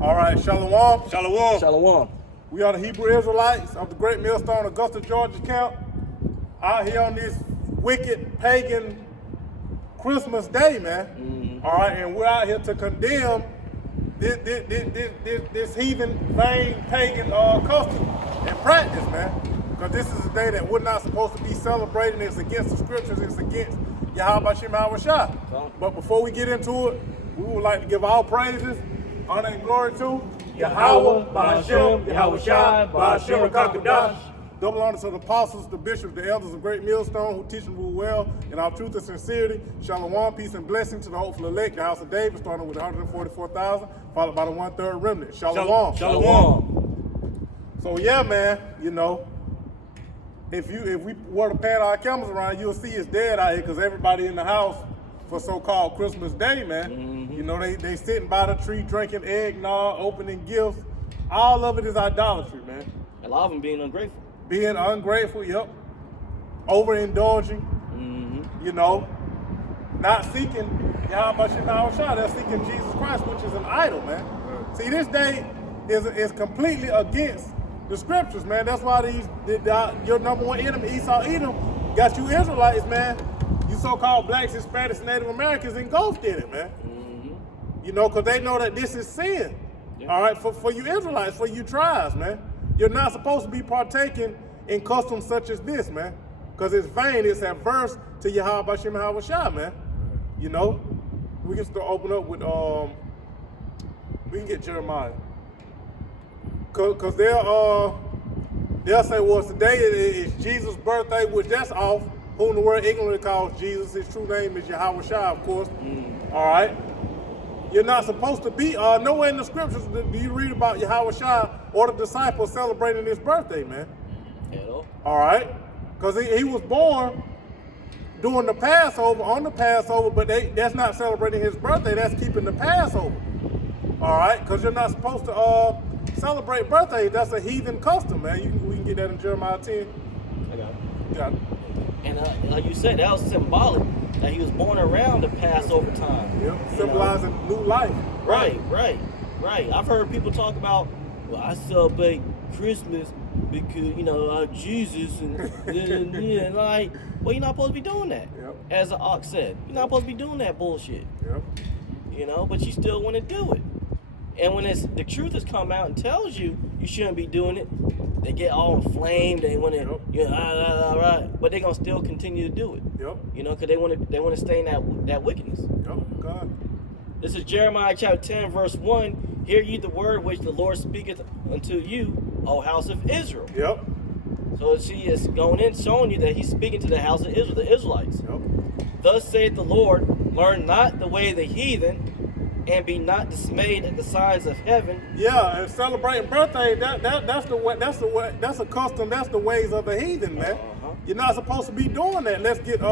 All right, Shalom. Shalom. Shalom. We are the Hebrew Israelites of the Great Millstone, Augusta, Georgia camp, out here on this wicked pagan Christmas day, man. All right, and we're out here to condemn this heathen, vain, pagan custom and practice, man. Because this is a day that we're not supposed to be celebrating. It's against the scriptures. It's against Yahweh Shem Shah. But before we get into it, we would like to give all praises, honor, and glory to Yahweh, Ba'ashem, Yahweh Shai, Ba'ashem, Rakakadash. Double honor to the apostles, the bishops, the elders of Great Millstone, who teach and rule well in our truth and sincerity. Shalom, peace and blessing to the hopeful elect, the house of David, starting with 144,000, followed by the 1/3 remnant. Shalom. Shalom. So yeah, man, you know, if we were to pan our cameras around, you'll see it's dead out here because everybody in the house for so-called Christmas Day, man. You know, they sitting by the tree drinking eggnog, opening gifts. All of it is idolatry, man. A lot of them being ungrateful. Being ungrateful, yep. Overindulging, you know. Not seeking Yahweh Shem Shah, they're seeking Jesus Christ, which is an idol, man. See, this day is completely against the scriptures, man. That's why your number one enemy, Esau Edom, got you Israelites, man. You so-called blacks, Hispanics, Native Americans engulfed in it, man. You know, because they know that this is sin. Yeah. All right, for you Israelites, for you tribes, man. You're not supposed to be partaking in customs such as this, man. Because it's vain, it's adverse to Yahweh Shem Shah, man. You know, we can still open up with, we can get Jeremiah. Because they'll say, well, today is Jesus' birthday, which that's off. Whom the word ignorantly calls Jesus. His true name is Yahweh Shah, of course. All right. You're not supposed to be, nowhere in the scriptures do you read about Yahweh Shah or the disciples celebrating his birthday, man. Hello. All right. Because he was born during the Passover, on the Passover, but that's not celebrating his birthday. That's keeping the Passover. All right. Because you're not supposed to celebrate birthdays. That's a heathen custom, man. We can get that in Jeremiah 10. I got it. You got it. And like you said, that was symbolic that he was born around the Passover time. Yep, symbolizing new life. Right. I've heard people talk about, well, I celebrate Christmas because, Jesus and like, well, you're not supposed to be doing that. Yep. As the ox said, you're not supposed to be doing that bullshit. Yep. But you still want to do it. And when the truth has come out and tells you shouldn't be doing it, they get all inflamed. They want to, right. But they're gonna still continue to do it. Yep. Because they want to stay in that wickedness. Yep. God. This is Jeremiah chapter 10, verse 1. Hear ye the word which the Lord speaketh unto you, O house of Israel. Yep. So she is going in, showing you that he's speaking to the house of Israel, the Israelites. Yep. Thus saith the Lord, learn not the way of the heathen, and be not dismayed at the signs of heaven. Yeah, and celebrating birthday, that's a custom, that's the ways of the heathen, man. You're not supposed to be doing that. Let's get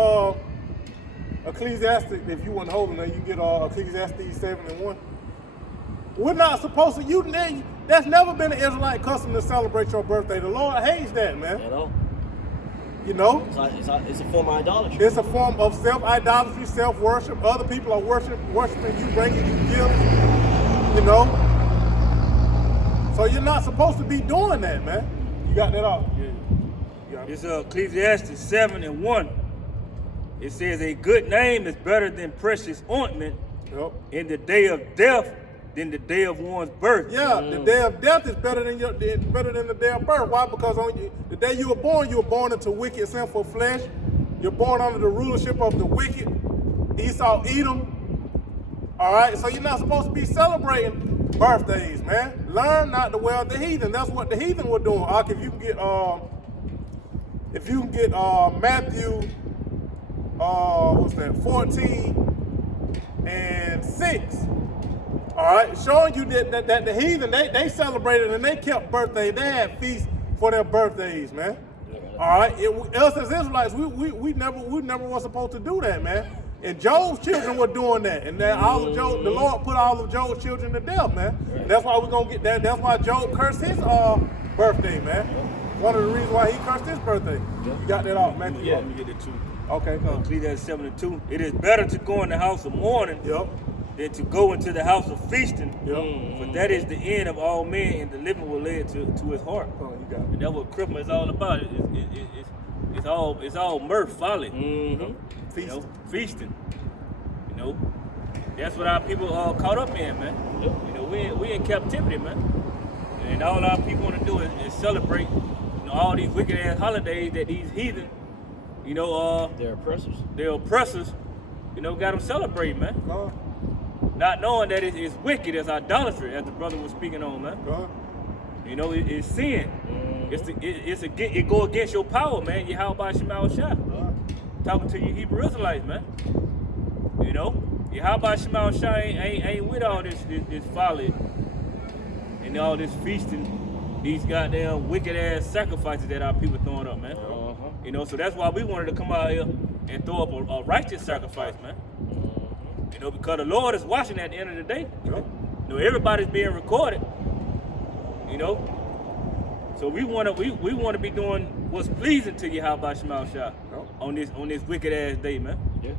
Ecclesiastes, if you want to hold it, you get Ecclesiastes 7:1. We're not supposed to, that's never been an Israelite custom to celebrate your birthday. The Lord hates that, man. It's a form of idolatry. It's a form of self-idolatry, self-worship. Other people are worshiping you, bringing you gifts, So you're not supposed to be doing that, man. You got that off? Yeah. It's Ecclesiastes 7:1. It says, a good name is better than precious ointment in the day of death than the day of one's birth. Yeah, the day of death is better than the day of birth. Why? Because the day you were born into wicked, sinful flesh. You're born under the rulership of the wicked, Esau, Edom. All right, so you're not supposed to be celebrating birthdays, man. Learn not the way of the heathen. That's what the heathen were doing. If you can get Matthew, 14:6. All right, showing you that the heathen, they celebrated and they kept birthdays. They had feasts for their birthdays, man. All right, us as Israelites, we never were supposed to do that, man. And Job's children were doing that, and the Lord put all of Job's children to death, man. And that's why we're gonna get that. That's why Job cursed his birthday, man. One of the reasons why he cursed his birthday. You got that off, man? Yeah, let me get it too. Okay, come. Ecclesiastes 7:2. It is better to go in the house of mourning than to go into the house of feasting. Yep. For that is the end of all men, and the living will lead to his heart. Oh, you got it. And that's what Christmas is all about. It's all mirth, folly. Mm-hmm. You know, feasting. You know, that's what our people are caught up in, man. Yep. You know, we in captivity, man. And all our people want to do is celebrate, you know, all these wicked ass holidays that these heathen, you know, They're oppressors. their oppressors, you know, got them celebrating, man. God. Not knowing that it's wicked, it's idolatry, as the brother was speaking on, man. God. You know, it's sin. It go against your power, man. Yahweh Shema Shah. Talking to you Hebrew Israelites, man. You know, Yahweh Shema Shah ain't with all this folly and all this feasting, these goddamn wicked ass sacrifices that our people throwing up, man. You know, so that's why we wanted to come out here and throw up a righteous sacrifice, man. You know, because the Lord is watching at the end of the day. Yep. You know, everybody's being recorded. You know, so we want to be doing what's pleasing to Yahweh Shema Shah on this wicked ass day, man. Yeah.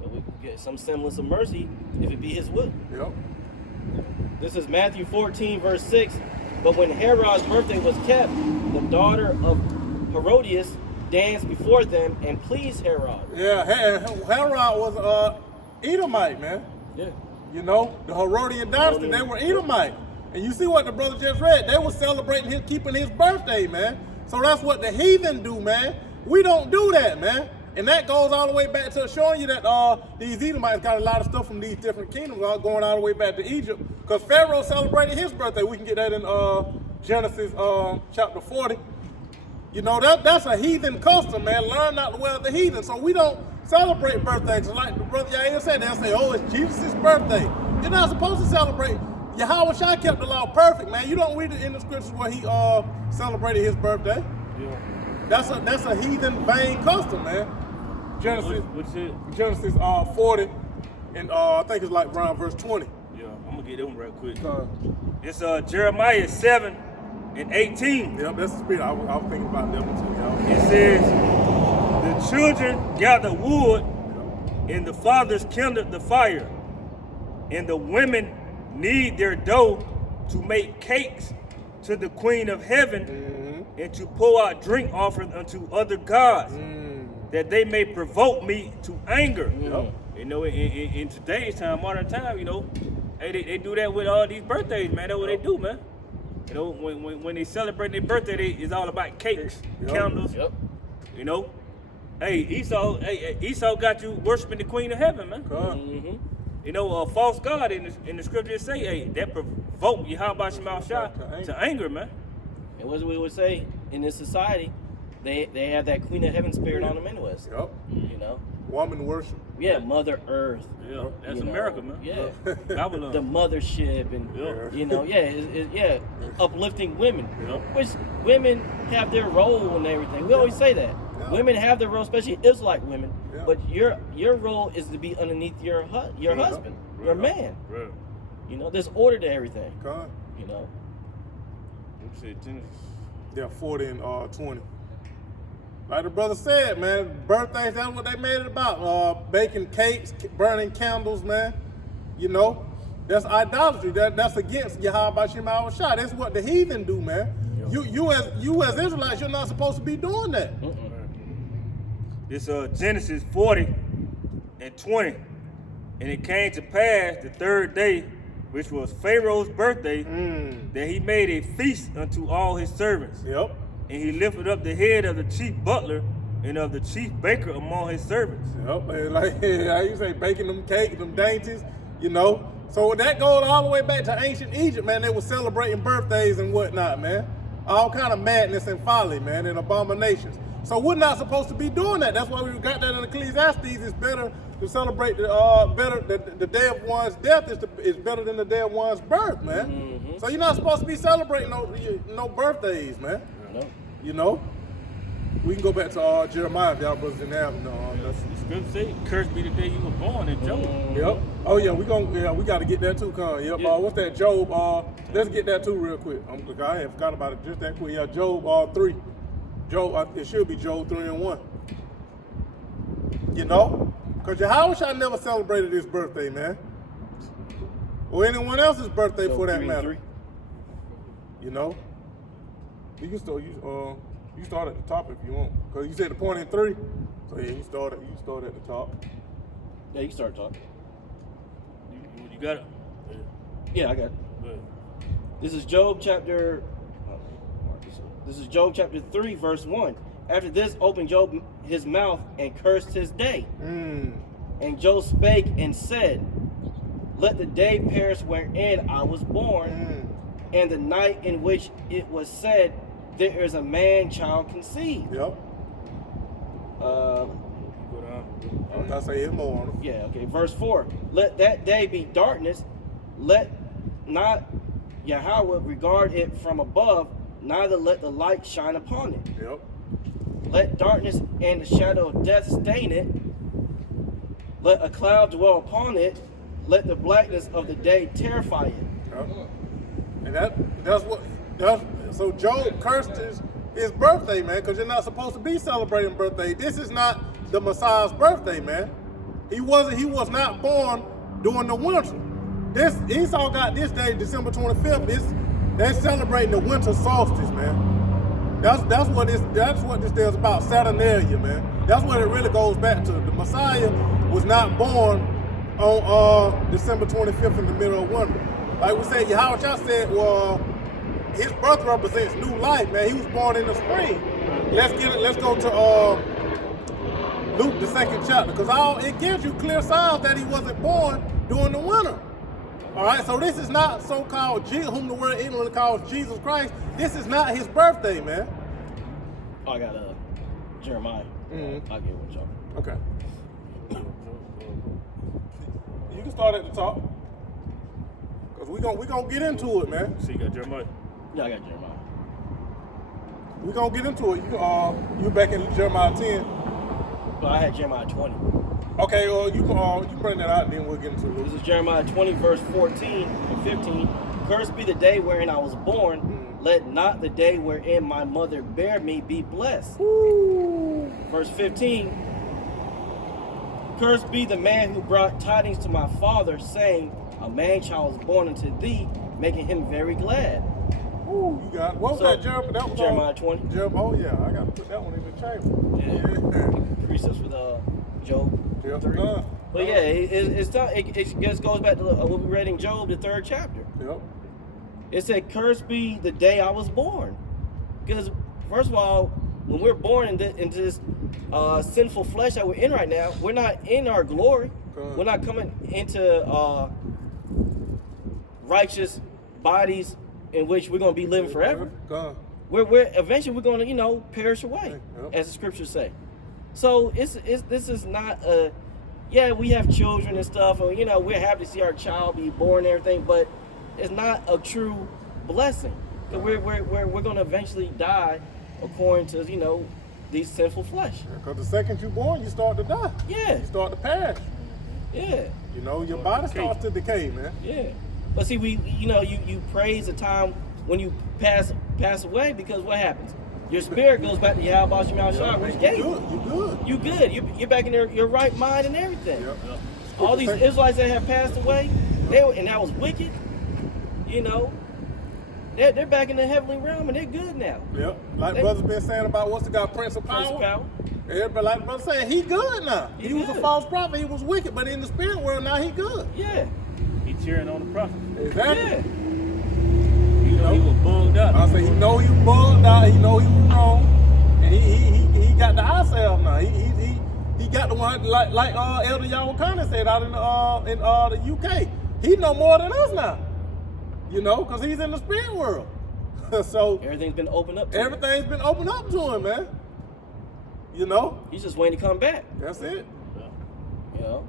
So we can get some semblance of mercy if it be His will. Yep. This is Matthew 14, verse 6. But when Herod's birthday was kept, the daughter of Herodias danced before them and pleased Herod. Yeah, Herod was Edomite, man. Yeah. You know, the Herodian dynasty, they were Edomite. And you see what the brother just read, they were celebrating keeping his birthday, man. So that's what the heathen do, man. We don't do that, man. And that goes all the way back to showing you that these Edomites got a lot of stuff from these different kingdoms, going all the way back to Egypt. Because Pharaoh celebrated his birthday. We can get that in Genesis chapter 40. You know, that's a heathen custom, man. Learn not the way of the heathen. So we don't celebrate birthdays. Like the brother Yair said, they'll say, oh, it's Jesus' birthday. You're not supposed to celebrate. Yahweh Shai kept the law perfect, man. You don't read it in the scriptures where he celebrated his birthday. Yeah. That's a heathen vain custom, man. Genesis 40, and I think it's like around verse 20. Yeah, I'm gonna get them right quick. It's Jeremiah 7 and 18. Yep, that's the spirit. I was thinking about that one too, y'all. It says, the children gather wood, and the fathers kindled the fire, and the women knead their dough to make cakes to the Queen of Heaven, and to pour out drink offerings unto other gods, that they may provoke me to anger. You know, in today's time, modern time, you know, they do that with all these birthdays, man. That's what they do, man. You know, when they celebrate their birthday, it's all about cakes, candles. You know, Esau got you worshiping the Queen of Heaven, man. You know, a false god in the scriptures say, hey, that provoked Yahweh Shema Shah to anger, man. And what we would say in this society, they have that Queen of Heaven spirit on them anyways. You know, woman worship. Yeah, Mother Earth. Yeah, that's America, man. Yeah, Babylon. The mothership, and you know, uplifting women. Which women have their role in everything. We always say that. Women have their role, especially Israelite women. But your role is to be underneath your husband, your man. You know, there's order to everything. You know. Yeah, 40 and 20. Like the brother said, man, birthdays, that's what they made it about. Baking cakes, burning candles, man. You know, that's idolatry. That's against Yahweh Shema Shah. That's what the heathen do, man. You as Israelites, you're not supposed to be doing that. This Genesis 40 and 20. And it came to pass the third day, which was Pharaoh's birthday, that he made a feast unto all his servants. And he lifted up the head of the chief butler and of the chief baker among his servants. And like how you say, baking them cakes, them dainties, you know. So that goes all the way back to ancient Egypt, man. They were celebrating birthdays and whatnot, man. All kind of madness and folly, man, and abominations. So we're not supposed to be doing that. That's why we got that in Ecclesiastes. It's better to celebrate the day of one's death is better than the day of one's birth, man. So you're not supposed to be celebrating no birthdays, man. You know, we can go back to Jeremiah if y'all brothers didn't have that's good to say. Cursed be the day you were born in Job. Oh yeah, we got to get that too, Con. What's that, Job? Let's get that too real quick. I had forgot about it just that quick. Yeah, Job 3. Job, it should be Job 3 and 1. You know, Because Yahweh never celebrated his birthday, man. Or anyone else's birthday for that matter. You know? You can start, you start at the top if you want. Because you said the point in 3. So yeah, you start at the top. Yeah, you can start talking. You got it? Yeah, I got it. Good. This is Job chapter 3, verse 1. After this, opened Job his mouth and cursed his day. And Job spake and said, let the day perish wherein I was born, and the night in which it was said, there is a man child conceived. Yep. I say it more on it. Yeah, okay. Verse 4. Let that day be darkness, let not Yahweh regard it from above, neither let the light shine upon it. Yep. Let darkness and the shadow of death stain it. Let a cloud dwell upon it. Let the blackness of the day terrify it. Yep. And so Job cursed his birthday, man, because you're not supposed to be celebrating birthday. This is not the Messiah's birthday, man. He was not born during the winter. Esau got this day, December 25th. They're celebrating the winter solstice, man. That's what this day is about, Saturnalia, man. That's what it really goes back to. The Messiah was not born on December 25th in the middle of winter. Like we said, Yahweh said, well, his birth represents new life, man. He was born in the spring. Let's go to Luke, the 2nd chapter, because it gives you clear signs that he wasn't born during the winter. All right, so this is not so-called whom the word ignorantly calls Jesus Christ. This is not his birthday, man. Oh, I got Jeremiah. I'll get with y'all. Okay. You can start at the top, because we gonna get into it, man. So you got Jeremiah? Yeah, I got Jeremiah. We're gonna get into it. You back in Jeremiah 10. But I had Jeremiah 20. Okay, you bring that out, and then we'll get into it. This is Jeremiah 20, verse 14 and 15. Cursed be the day wherein I was born. Let not the day wherein my mother bare me be blessed. Ooh. Verse 15. Cursed be the man who brought tidings to my father, saying, a man child was born unto thee, making him very glad. Ooh, you got it. What was that, Jeremiah? That was Jeremiah 20. Oh yeah, I got to put that one in the chamber. Yeah. Precepts with Job. Yeah. But yeah, it's done. It just goes back to what we read in Job, the 3rd chapter. Yep. It said, cursed be the day I was born. Because, first of all, when we're born into this sinful flesh that we're in right now, we're not in our glory. We're not coming into righteous bodies in which we're going to be living forever. We're eventually we're going to perish away, as the scriptures say. So this is not we have children and stuff, and we're happy to see our child be born and everything, but it's not a true blessing. We're going to eventually die according to these sinful flesh. Because the second you're born, you start to die. Yeah. You start to perish. Yeah. Your body starts to decay, man. Yeah. But see, you praise the time when you pass away, because what happens? Your spirit goes back to Yahweh Shema Shai, which gave you. You good. You're back in your right mind and everything. Yep. All these Israelites that have passed away, and that was wicked, they're back in the heavenly realm and they're good now. Yep. Like brother's been saying about what's the guy, Prince of Power? Everybody, like brother saying, he good now. He was a false prophet, he was wicked, but in the spirit world now he good. Yeah. He cheering on the prophet. Exactly. Yeah. He was bugged out. I say he know he was bugged out, he know he was wrong, and he got the eye salve now. He got the one like Elder Yawakana said out in the UK. He know more than us now. Because he's in the spirit world. So everything's been opened up to everything's been opened up to him, man. He's just waiting to come back. That's it. So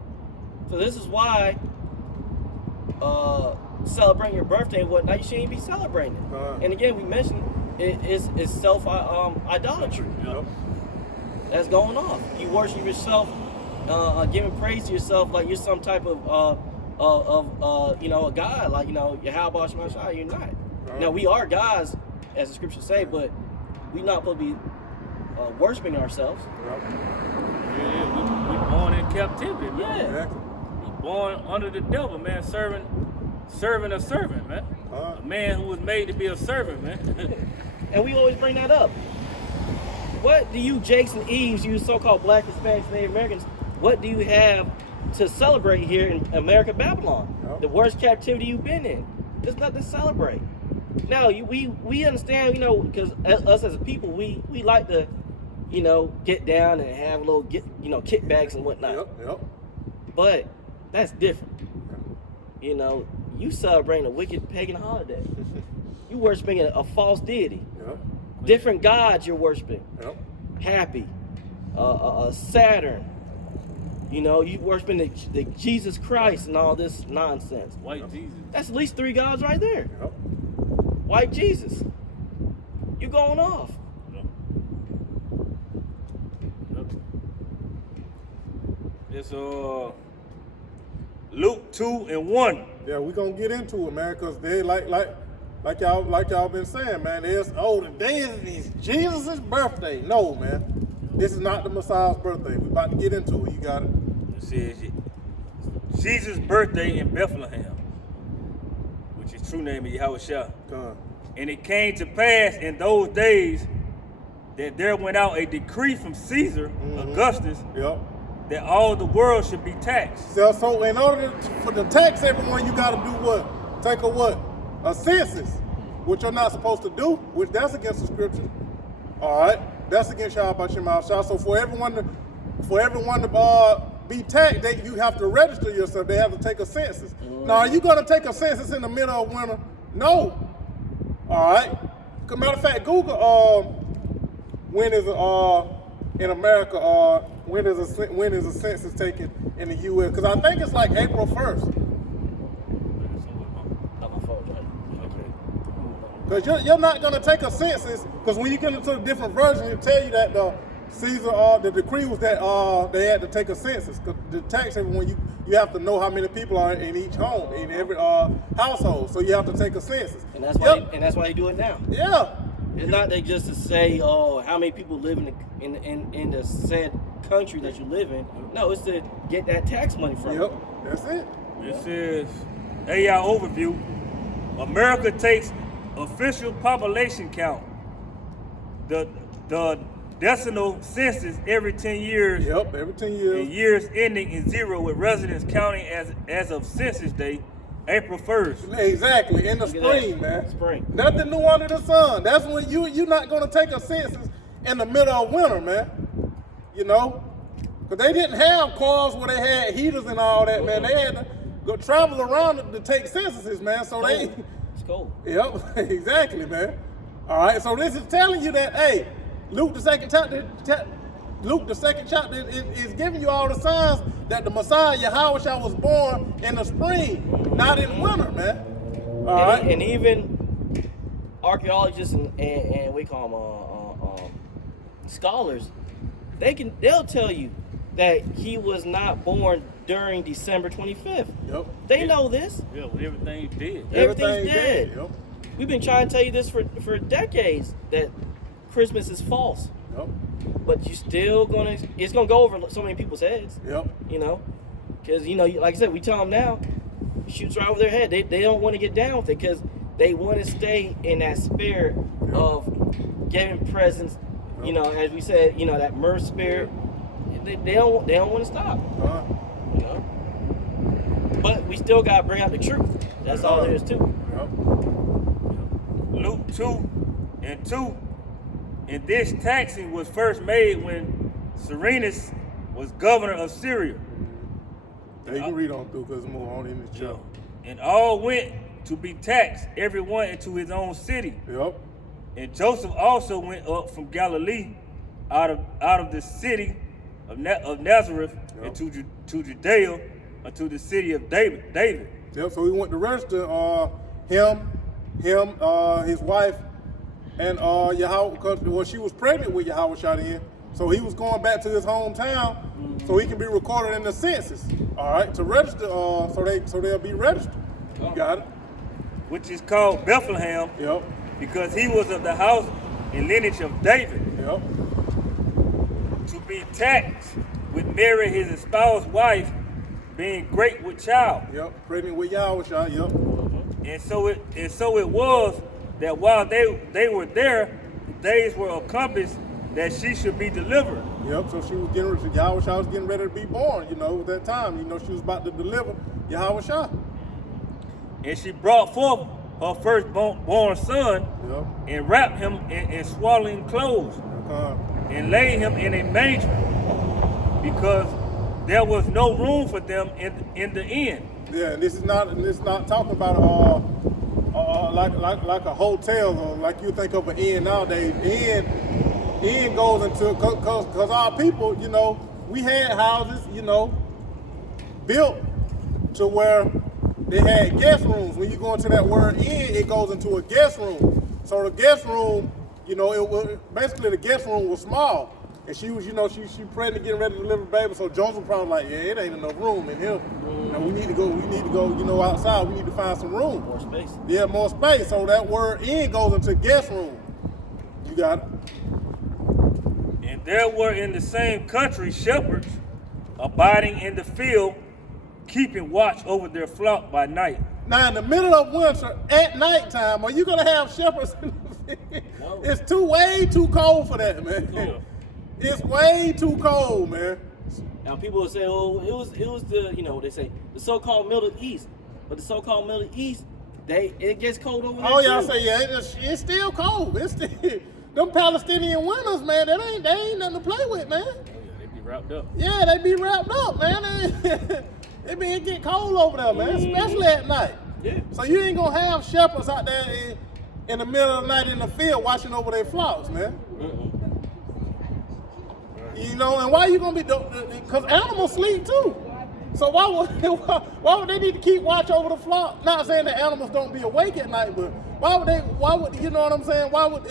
this is why celebrating your birthday and whatnot, you shouldn't be celebrating it. And again, we mentioned it's self idolatry. Yep. That's going on. You worship yourself, giving praise to yourself like you're some type of a god, like Yahweh Shema Shai. You're not. Now we are gods, as the scriptures say, but we're not supposed to be worshiping ourselves. Yep. We born in captivity, man. Yeah. Exactly. We born under the devil, man, serving a servant, man. A man who was made to be a servant, man. And we always bring that up. What do you Jakes and Eves, you so-called Black, Hispanics, Native Americans, what do you have to celebrate here in America, Babylon? Yep. The worst captivity you've been in. There's nothing to celebrate. Now, we understand, because us as a people, we like to, get down and have a little, kickbacks and whatnot. Yep. But that's different. You celebrating a wicked pagan holiday. You worshiping a false deity. Yep. Different gods you're worshiping. Yep. Happy, Saturn. You worshiping the Jesus Christ and all this nonsense. White Jesus. That's at least 3 gods right there. Yep. White Jesus. You going off. It's Luke 2:1. Yeah, we gonna get into it, man, because they like y'all been saying, man. Today is Jesus' birthday. No, man, this is not the Messiah's birthday. We about to get into it. You got it. It says Jesus' birthday in Bethlehem, which is true name of Yahushua. And it came to pass in those days that there went out a decree from Caesar Augustus Yep. that all the world should be taxed. So in order to tax everyone, you got to do what? Take a census, which you're not supposed to do, which that's against the scripture. All right, that's against Yahushua. So for everyone to be taxed, you have to register yourself. They have to take a census. Now, are you going to take a census in the middle of winter? No. All right. Matter of fact, Google when is in America when is a census taken in the U.S. Because I think it's like April 1st. Because you're not going to take a census, because when you get into a different version, it tell you that the decree was that they had to take a census. Because to tax everyone, you have to know how many people are in each home, in every household. So you have to take a census. And that's why they do it now. Yeah. It's not they just to say, how many people live in the said country that you live in. No, it's to get that tax money from you. Yep, that's it. This is AI overview. America takes official population count. The decimal census every 10 years. Yep, every 10 years. And years ending in 0 with residents counting as of census day, April 1st. Exactly, in the spring, man. Spring. Nothing new under the sun. That's when you're not going to take a census in the middle of winter, man. Because they didn't have cars where they had heaters and all that, man. They had to go travel around to take censuses, man. So It's cold. Yep, exactly, man. All right, so this is telling you that, hey, Luke the second chapter is giving you all the signs that the Messiah, Yahushua, was born in the spring, not in winter, man. All right. And even archaeologists and we call them scholars, they'll tell you that he was not born during December 25th. Yep. They know this. Yeah, with everything he did. Everything's dead. Yep. We've been trying to tell you this for decades, that Christmas is false. Yep. But it's gonna go over so many people's heads. Yep. Because like I said, we tell them now, shoots right over their head. They don't want to get down with it because they want to stay in that spirit of giving presents. As we said, that mirth spirit. They don't want to stop. But we still gotta bring out the truth. That's all there is to it. Yep. Luke 2:2. And this taxing was first made when Cyrenius was governor of Syria. Yeah, you can read on through because more on in this chapter. And all went to be taxed, everyone into his own city. Yep. And Joseph also went up from Galilee, out of the city of Nazareth, into Judea, unto the city of David. Yep. So he went to register him, his wife, and because she was pregnant with Yahushua then, so he was going back to his hometown, so he can be recorded in the census. All right, to register, so they'll be registered. You got it. Which is called Bethlehem. Yep. Because he was of the house and lineage of David. Yep. To be taxed with Mary, his espoused wife, being great with child. Yep, pregnant with Yahushua, yep. And so it was that while they were there, days were accomplished that she should be delivered. Yep, so Yahushua was getting ready to be born, at that time. She was about to deliver Yahushua. And she brought forth her firstborn son, Yep. and wrapped him in swaddling clothes, and laid him in a manger, because there was no room for them in the inn. Yeah, and this is not talking about like a hotel, or like you think of an inn nowadays. Inn goes into, cause our people, we had houses, built to where they had guest rooms. When you go into that word inn, it goes into a guest room. So the guest room, it was basically, the guest room was small. And she was, she pregnant, getting ready to deliver a baby. So Joseph probably like, yeah, it ain't enough room in here. We need to go, outside. We need to find some room. More space. Yeah, more space. So that word inn goes into guest room. You got it. And there were in the same country shepherds abiding in the field, keeping watch over their flock by night. Now, in the middle of winter, at nighttime, are you going to have shepherds in the field? No. It's way too cold for that, man. Yeah. It's way too cold, man. Now people will say, oh, it was the, they say the so-called Middle East, but the so-called Middle East, it gets cold over there. Oh yeah, I too. say yeah, it's still cold. It's still, them Palestinian winters, man. They ain't nothing to play with, man. Oh, yeah, they be wrapped up. Yeah, they be wrapped up, man. It get cold over there, man, especially at night. Yeah. So you ain't gonna have shepherds out there in the middle of the night in the field watching over their flocks, man. And why you gonna be? Because animals sleep too. So why would they need to keep watch over the flock? Not saying that animals don't be awake at night, but why would you know what I'm saying? Why would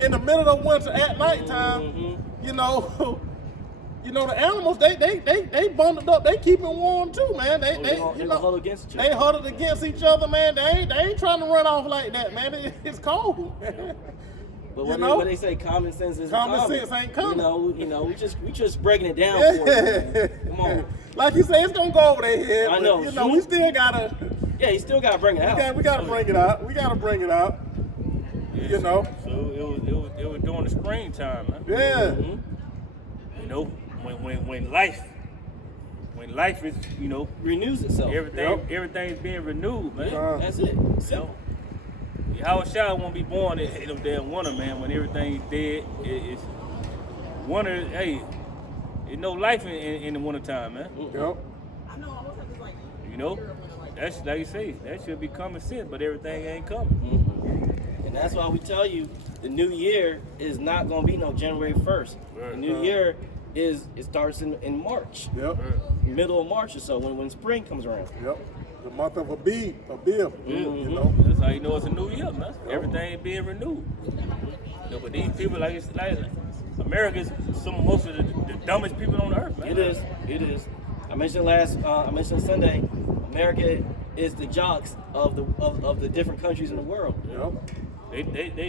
in the middle of winter at nighttime, the animals they bundled up, they keeping warm too, man. They huddled against each other. They huddled against each other, man. They ain't trying to run off like that, man. It's cold. But what they say, common sense is common sense ain't coming. We just breaking it down for you. Man. Come on. Like you say, it's gonna go over their head. I know. But, we still gotta. Yeah, you still gotta bring it out. We gotta bring it out. We gotta bring it out. Yeah, So it was during the springtime, man. Yeah. When life is, renews itself. Everything's being renewed, man. That's it. Simple. Yahushua won't be born in them damn winter, man. When everything's dead, it's winter. Hey, there's no life in the wintertime, man. Yep. That's like you say, that should be common sense, but everything ain't coming. And that's why we tell you the new year is not gonna be no January 1st. Right. The new year it starts in March. Yep. Middle of March or so when spring comes around. Yep. The month of Abib. That's how you know it's a new year, man. Everything being renewed. But these people, like America's most of the dumbest people on earth, man. It is. I mentioned Sunday, America is the jocks of the different countries in the world. Yep.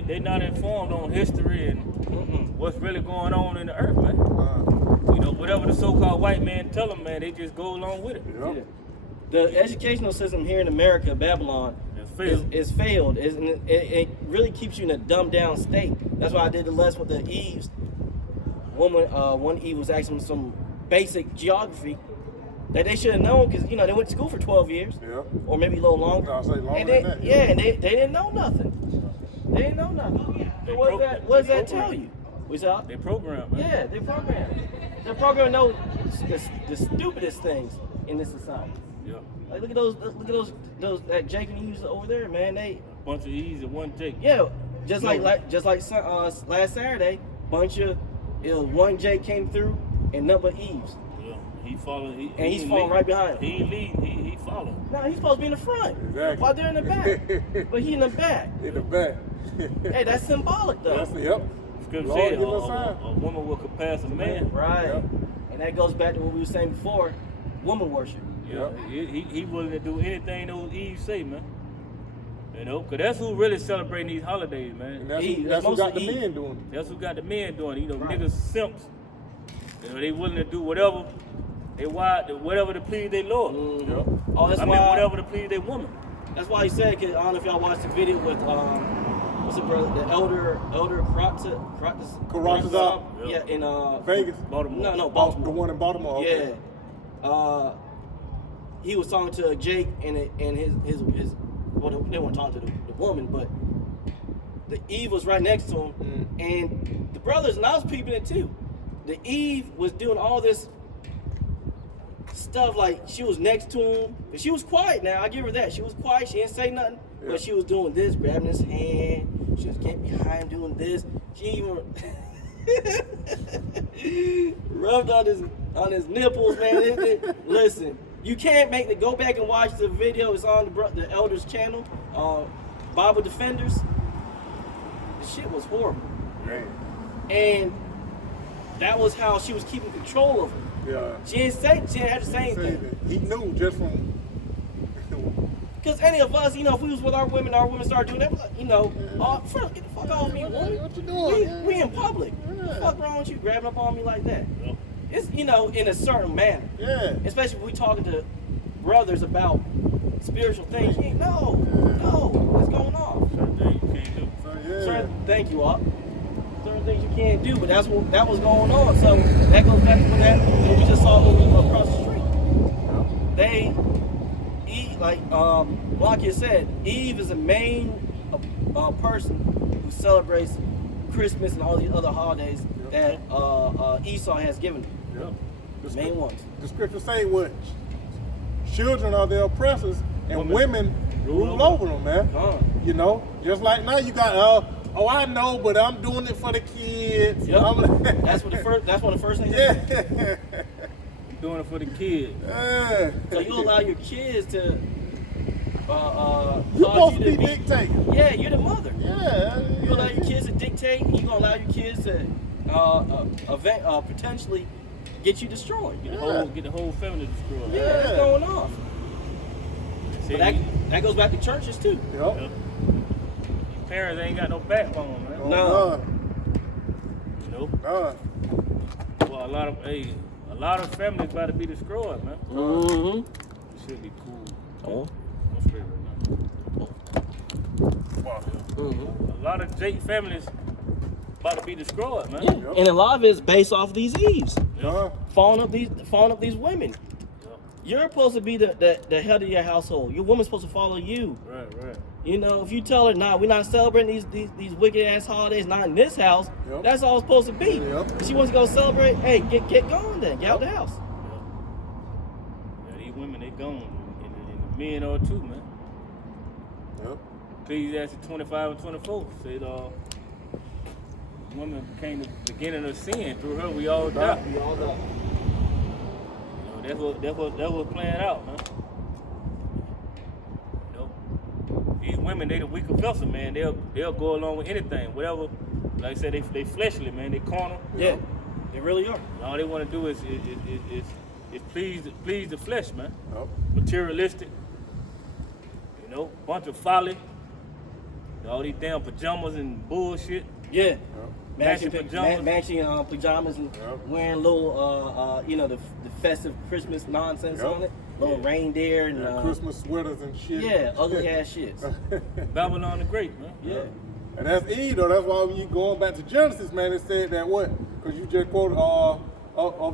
They not informed on history and what's really going on in the earth, man. Whatever the so-called white man tell them, man, they just go along with it. Yep. Yeah. The educational system here in America, Babylon, is failed. It really keeps you in a dumbed down state. That's why I did the lesson with the Eves. One Eve was asking some basic geography that they should have known because they went to school for 12 years, or maybe a little longer. I'll say longer and than that. and they didn't know nothing. They didn't know nothing. What does that tell you? They program, man. Yeah, they program. They're programming know the stupidest things in this society. Yeah. Like look at those that Jake and Eves over there, man. They bunch of E's and one Jake. Yeah, just like last Saturday, one Jake came through and nothing but Eves. Yeah, he's falling right behind him. He ain't leading, he following. No, he's supposed to be in the front. Exactly. While they're in the back. But he in the back. In the back. Hey, that's symbolic though. Yep. Scripture Lord, said give us sign. a woman will compass a man. Right. Yep. And that goes back to what we were saying before, woman worship. Yeah, he willing to do anything those Eve say, man. Because that's who really celebrating these holidays, man. And that's who got the men doing it. That's who got the men doing it. Right. Niggas simps You know, they willing to do whatever whatever to please their Lord. Mm-hmm. Yep. Oh, that's I why. mean, whatever to please their woman. That's why he said. Cause I don't know if y'all watched the video with what's it, brother? The elder Caracas. Yeah, in Vegas. Baltimore. No, Baltimore. The one in Baltimore. Okay. Yeah. He was talking to Jake and his well, they weren't talking to the woman, but the Eve was right next to him, and the brothers, and I was peeping it too. The Eve was doing all this stuff, like she was next to him, but she was quiet. Now I give her that. She was quiet. She didn't say nothing, but she was doing this, grabbing his hand. She was getting behind him, doing this. She even rubbed on his nipples, man. Listen, you can't make it. Go back and watch the video. It's on the Elders channel, Bible Defenders. The shit was horrible. Man. And that was how she was keeping control of him. Yeah. She didn't have to say anything. He knew just from. Because any of us, if we was with our women started doing that, we're like, get the fuck off me, woman. What you doing? We in public. What the fuck wrong with you grabbing up on me like that? It's, in a certain manner. Yeah. Especially if we talking to brothers about spiritual things. You ain't, no, what's going on? Certain things you can't do. Thank you, Op. Certain things you can't do, but that was going on. So that goes back to what we just saw across the street. They eat, like Lakia said, Eve is the main person who celebrates Christmas and all these other holidays that Esau has given them. Yep. The main ones. The scriptures say what? Children are their oppressors and women rule over them, man. Just like now you got I know, but I'm doing it for the kids. Yep. That's one of the first things. Yeah. I'm doing it for the kids. So you allow your kids to you're supposed to be dictating. Yeah, you're the mother. Yeah. You allow your kids to dictate, and you're gonna allow your kids to potentially get you destroyed. Get the whole family destroyed. Yeah, that's going on. See, But that goes back to churches too. Yep. Parents ain't got no backbone, man. No. Well, a lot of families about to be destroyed, man. Mm-hmm. It should be cool. Oh. I'm straight right now. Mm-hmm. A lot of Jake families about to be destroyed, man. Yeah. And a lot of it's based off these Eves. Falling up these women. You're supposed to be the head of your household. Your woman's supposed to follow you. Right. If you tell her, nah, we're not celebrating these wicked ass holidays, not in this house, that's all it's supposed to be. If she wants to go celebrate, hey, get going then. Get out the house. Yeah, these women, they gone. And the men are too, man. Yep. Ecclesiastes 25 and 24 said, woman became the beginning of sin. Through her, we all die. We all die. That was playing out, man. These women, they the weaker vessel, man. They'll go along with anything, whatever. Like I said, they fleshly, man. They carnal. Yeah, they really are. And all they want to do is please the flesh, man. Yep. Materialistic. Bunch of folly. All these damn pajamas and bullshit. Yeah. Yep. Matching pajamas. pajamas and wearing little, the festive Christmas nonsense on it. Little reindeer and Christmas sweaters and shit. Yeah, ugly ass shits. Babylon the Great, man. Yeah. And that's Eve, though. That's why when you going back to Genesis, man, it said that what? Because you just quoted of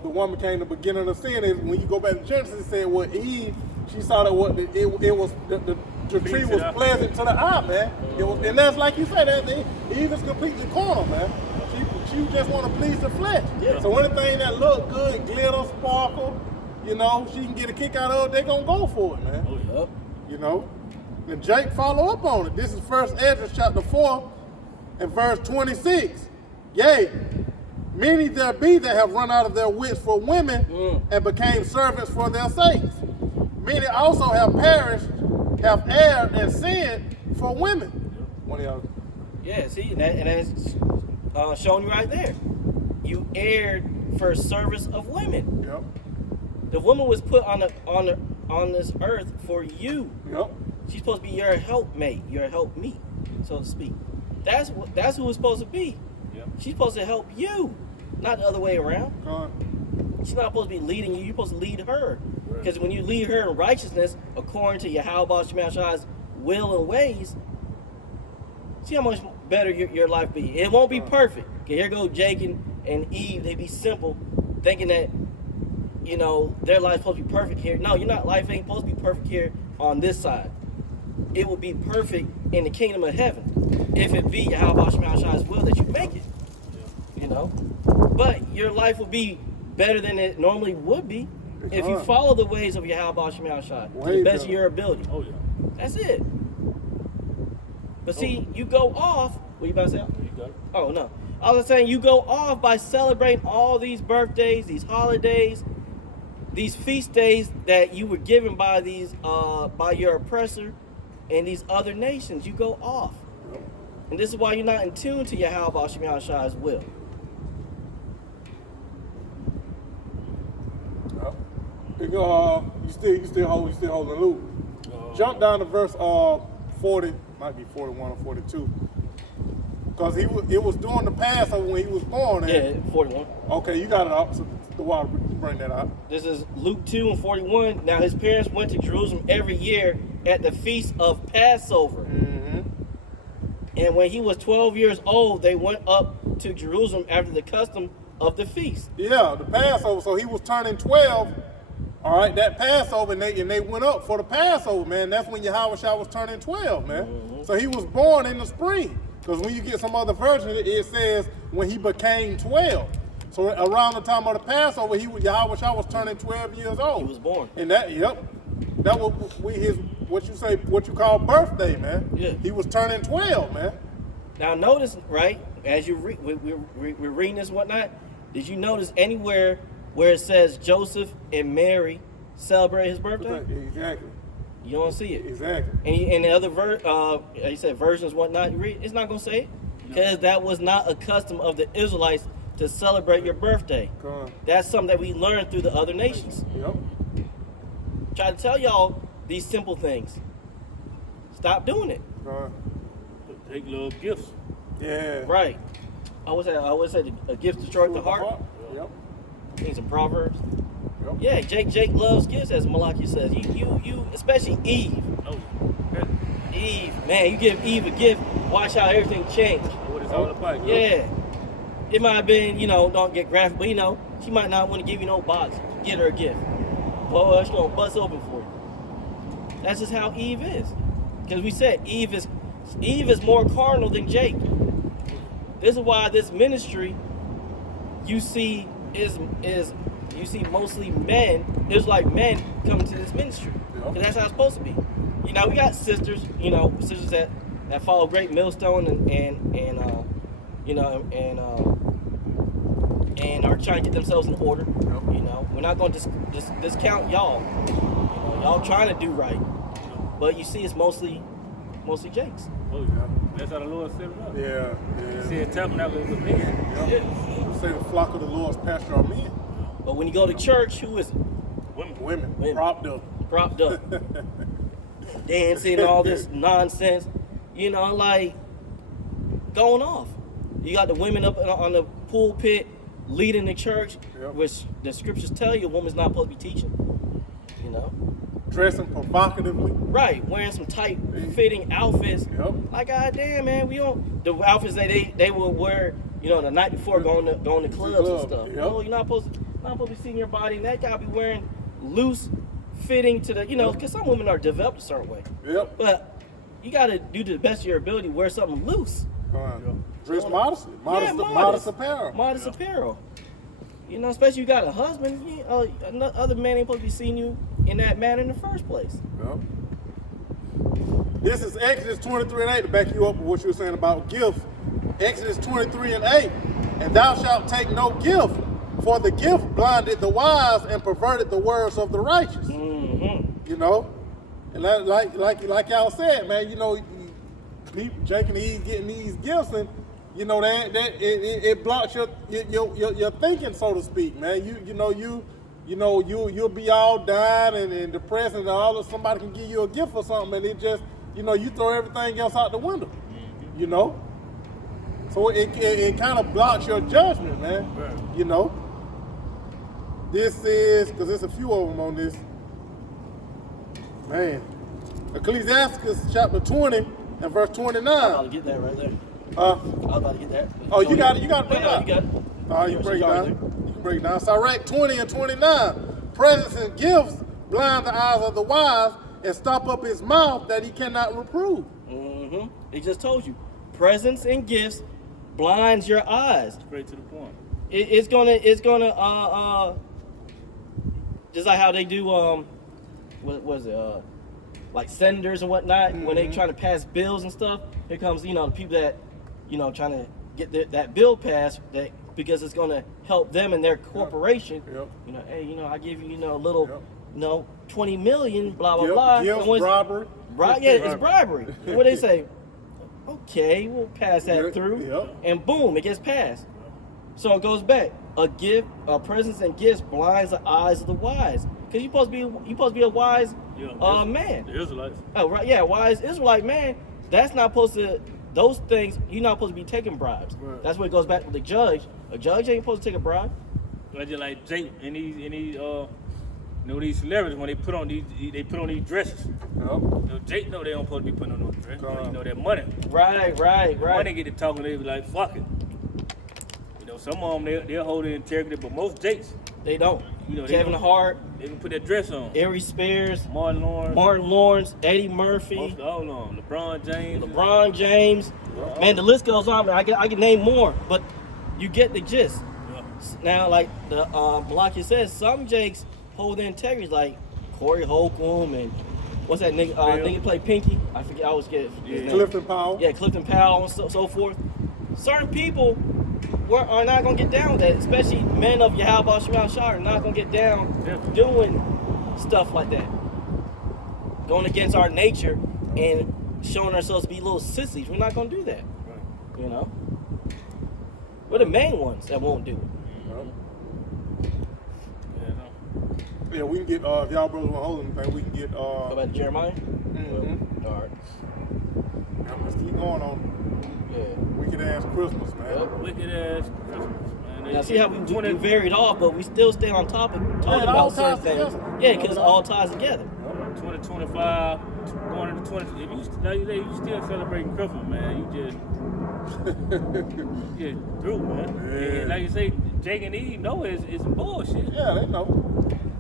the woman came the beginning of sin. Is when you go back to Genesis, it said what Eve, she saw that it was the tree was pleasant to the eye, man. It was, and that's like you said, Eve is completely carnal, man. She just want to please the flesh. Yeah. So anything that look good, glitter, sparkle, she can get a kick out of it, they gonna go for it, man. Oh, yeah. And Jake follow up on it. This is 1 Hedges chapter 4 and verse 26. Yea, many there be that have run out of their wits for women and became servants for their sakes. Many also have perished, have erred and sinned for women. One of y'all. Yeah, see, and that's showing you right there. You erred for service of women. Yep. The woman was put on this earth for you. Yep. She's supposed to be your helpmate, your helpmeet, so to speak. That's who it's supposed to be. Yep. She's supposed to help you, not the other way around. She's not supposed to be leading you. You're supposed to lead her. Because when you lead her in righteousness, according to Yahweh Shemashai's will and ways, see how much better your life be. It won't be perfect. Okay, here go Jake and Eve. They be simple, thinking that, you know, their life's supposed to be perfect here. No, you're not. Life ain't supposed to be perfect here on this side. It will be perfect in the kingdom of heaven if it be Yahweh Shemashai's will that you make it. You know? But your life will be better than it normally would be if you follow the ways of Yahweh Shemashai to the best of your ability. Oh, yeah. That's it. But see, you go off. What you about to say? You got it. Oh, no. I was saying you go off by celebrating all these birthdays, these holidays, these feast days that you were given by these by your oppressor and these other nations. You go off. And this is why you're not in tune to Yahweh Shemashai's will. You still holding loop. Jump down to verse 40, might be 41 or 42. Because it was during the Passover when he was born. Yeah, 41. Okay, you got it up. So the water, bring that up. This is Luke 2 and 41. Now his parents went to Jerusalem every year at the feast of Passover. Mm-hmm. And when he was 12 years old, they went up to Jerusalem after the custom of the feast. Yeah, the Passover. So he was turning 12. All right, that Passover, and they went up for the Passover, man. That's when Yahweh was turning 12, man. Mm-hmm. So he was born in the spring. Because when you get some other version, it says when he became 12. So around the time of the Passover, Yahweh was turning 12 years old. He was born. And that was what you call birthday, man. Yeah. He was turning 12, man. Now notice, right, as we're reading this and whatnot, did you notice anywhere where it says Joseph and Mary celebrate his birthday? Exactly. You don't see it. Exactly. And the other you said versions, whatnot, you read, it's not going to say it. Because that was not a custom of the Israelites to celebrate your birthday. That's something that we learned through the other nations. Yep. Try to tell y'all these simple things. Stop doing it. Take little gifts. Yeah. Right. I always say a gift destroys the heart. Yep. Need some proverbs. Yep. Yeah, Jake loves gifts, as Malachi says. You especially Eve. Oh, Eve, man, you give Eve a gift, watch how everything changes. what it's all about. Yeah. It might have been, don't get graphic, but she might not want to give you no box. Get her a gift. Well, she's gonna bust open for you. That's just how Eve is. Because we said Eve is more carnal than Jake. This is why this ministry you see is mostly men. It's like men coming to this ministry. Because that's how it's supposed to be. We got sisters, sisters that follow Great Millstone and are trying to get themselves in order. We're not going to discount y'all. Y'all trying to do right, but you see, it's mostly Jake's. Oh yeah, that's how the Lord set it up. Yeah. See, it's tabernacle is a man. Yeah. You say the flock of the Lord's pasture are men. But when you go to church, who is it? Women. Propped up. Dancing, all this nonsense, like going off. You got the women up on the pulpit leading the church, which the scriptures tell you a woman's not supposed to be teaching. Dressing provocatively. Right, wearing some tight fitting outfits. Like, goddamn, man, we don't. The outfits that they will wear, the night before going to clubs and stuff. You're not supposed to be seeing your body, and that gotta be wearing loose fitting to the, because some women are developed a certain way. But you gotta do to the best of your ability, wear something loose. Dress modestly. Modest apparel. Modest apparel. Especially you got a husband, other man ain't supposed to be seeing you in that manner in the first place. This is Exodus 23 and 8 to back you up with what you were saying about gifts. Exodus 23 and 8. And thou shalt take no gift, for the gift blinded the wise and perverted the words of the righteous. And like y'all said, man, Jake and Eve getting these gifts, and it blocks your thinking, so to speak, man. You'll be all down and depressed, and somebody can give you a gift or something, and it just you throw everything else out the window. So it kind of blocks your judgment, man. This is, because there's a few of them on this. Man. Ecclesiastes chapter 20 and verse 29. I'm about to get that right there. I was about to get that. Oh, you got it. You got it. Yeah, you got it. All right, you break it down. You can break it down. Sirach 20 and 29. Presents and gifts blind the eyes of the wise and stop up his mouth that he cannot reprove. Mm-hmm. He just told you. Presents and gifts blinds your eyes. Straight to the point. It's gonna just like how they do what was it like senators and whatnot, when they trying to pass bills and stuff. Here comes the people that trying to get that bill passed, that because it's gonna help them and their corporation. Yep. Hey, I give you a little Yep. 20 million, blah blah blah. Gifts, bribery. It's bribery. What they say? Okay, we'll pass that through, Yep. and boom, it gets passed. So it goes back. A presents and gifts blinds the eyes of the wise. Because you're supposed to be a wise man. The Israelites. Oh right, yeah, wise Israelite man. That's not supposed to. Those things you're not supposed to be taking bribes. Right. That's where it goes back with the judge. A judge ain't supposed to take a bribe. Like just like Jake and these celebrities when they put on these dresses. Yep. Jake know they don't supposed to be putting on those dresses. That money. Right. When they get to talking, they be like, fuck it. Some of them they'll hold their integrity, but most Jakes They don't. they Kevin don't- Hart, They can put that dress on. Ari Spears, Martin Lawrence, Eddie Murphy, Most all on. LeBron James. Man, the list goes on. Man, I can name more, but you get the gist. Yeah. Now, like like you said, some Jakes hold their integrity, like Corey Holcomb and what's that nigga? Nigga play Pinky. I forget. I always get his name. Clifton Powell. Yeah, Clifton Powell and so forth. Certain people are not gonna get down with that, especially men of Yahweh Shema Shah are not gonna get down doing stuff like that, going against our nature and showing ourselves to be little sissies. We're not gonna do that. Right. We're the main ones that won't do it. Yeah, we can get if y'all brothers want to hold anything, we can get Go back to Jeremiah. Mhm. All right. Yeah, let's keep going on. Yeah. Wicked ass Christmas, man. Yep. Wicked ass Christmas, man. Now see how we varied off, but we still stay on topic talking it all about certain ties things. together. Yeah, because it all ties together. 2025, going into 20. If you still celebrating Christmas, man, you just through, man. Yeah. And like you say, Jake and Eve know it's bullshit. Yeah, they know.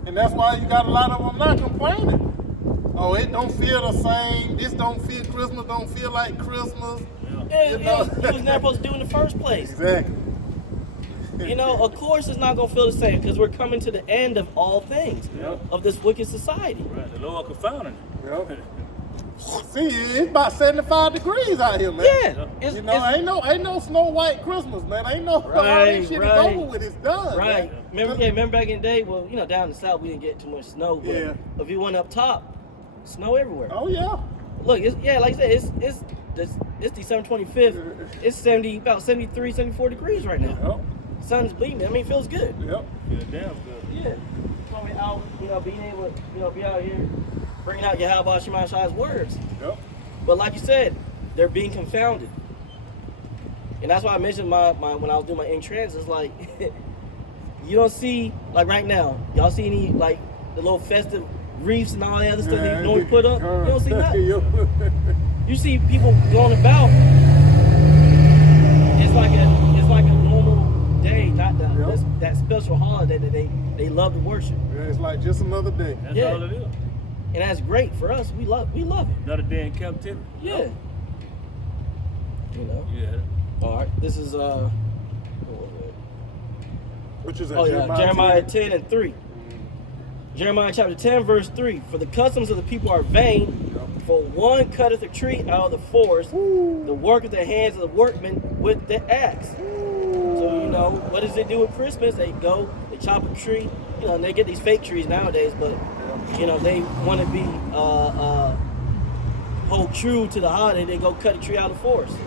And that's why you got a lot of them not complaining. Oh, it don't feel the same. This don't feel Christmas, don't feel like Christmas. Yeah, it was never supposed to do in the first place. Exactly. Of course it's not going to feel the same because we're coming to the end of all things, of this wicked society. Right, the Lord confounding it. Yep. See, it's about 75 degrees out here, man. Yeah. Ain't no Snow White Christmas, man. Ain't no all this shit is over with. It's done. Right. Man. Remember back in the day, well, down in the south we didn't get too much snow. But if you went up top, snow everywhere. Oh yeah. Look, like I said, it's December 25th. It's about 73, 74 degrees right now. Yep. Sun's beaming. I mean, it feels good. Yep. Yeah, damn good. Yeah. So we're out, being able to, be out here, bringing out Yahweh Shema Shai's words. Yep. But like you said, they're being confounded. And that's why I mentioned my when I was doing my in trans, it's like, you don't see, like right now, y'all see any, like, the little festive wreaths and all that other stuff that you normally put up? You don't see nothing. You see people going about, it's like a normal day, not that special holiday that they love to worship. Yeah, it's like just another day. That's all it is. And that's great for us. We love it. Another day in captivity. Yeah. Yeah. All right. This is Which is Jeremiah 10 and 3. Jeremiah chapter 10 verse 3. For the customs of the people are vain. For one cutteth a tree out of the forest, the work of the hands of the workmen with the axe. So what does it do with Christmas? They go, they chop a tree. And they get these fake trees nowadays, but they want to be hold true to the holiday. They go cut a tree out of the forest.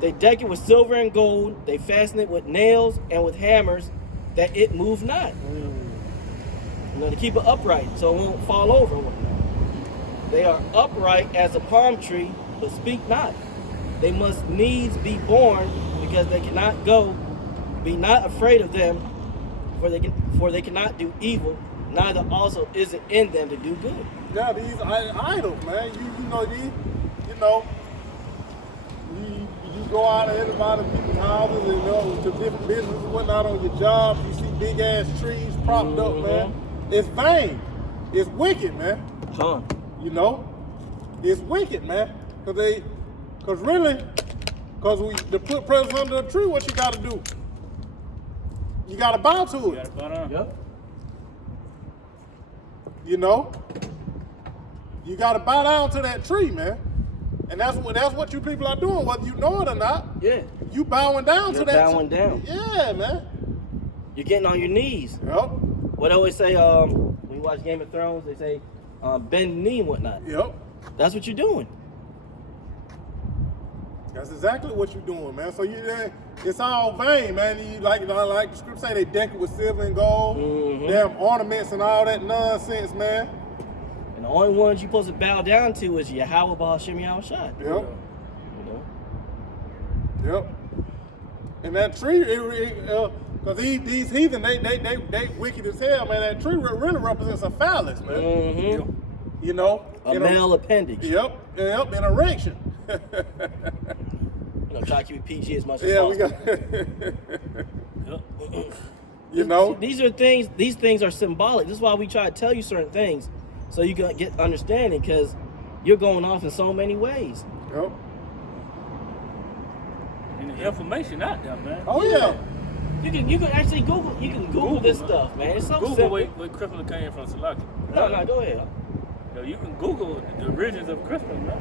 They deck it with silver and gold. They fasten it with nails and with hammers, that it move not. To keep it upright, so it won't fall over. They are upright as a palm tree, but speak not. They must needs be born, because they cannot go. Be not afraid of them, for they cannot do evil, neither also is it in them to do good. Yeah, these idols, man. You know these. You know, you go out of everybody's people's houses and to different businesses and whatnot on your jobs. You see big ass trees propped up, man. It's vain. It's wicked, man. Huh. You know, it's wicked, man. To put presents under the tree, what you got to do? You got to bow to it. You gotta bow down. Yep. You know, you got to bow down to that tree, man. And that's what you people are doing, whether you know it or not. Yeah. You bowing down You're to that. bowing down. Yeah, man. You're getting on your knees. Yep. What they always say, when you watch Game of Thrones, they say, bend the knee and whatnot. Yep. That's what you're doing. That's exactly what you're doing, man. So it's all vain, man. You like the script say, they deck it with silver and gold, damn ornaments and all that nonsense, man. And the only ones you're supposed to bow down to is Yahweh Ba'Hashem Yahushua. Yep. You know? Yep. And that tree, because these heathen, they wicked as hell, man. That tree really represents a phallus, man. Mm-hmm. You know? A male appendage. Yep, an erection. You know, try to keep it PG as much as Yeah, possible. we got. You know? These things are symbolic. This is why we try to tell you certain things, so you can get understanding, because you're going off in so many ways. Yep. And the information out there, man. Oh yeah. You can actually Google this stuff, man. It's so Google simple. where Christmas came from, Salaki. No, go ahead. You know, you can Google the origins of Christmas, man.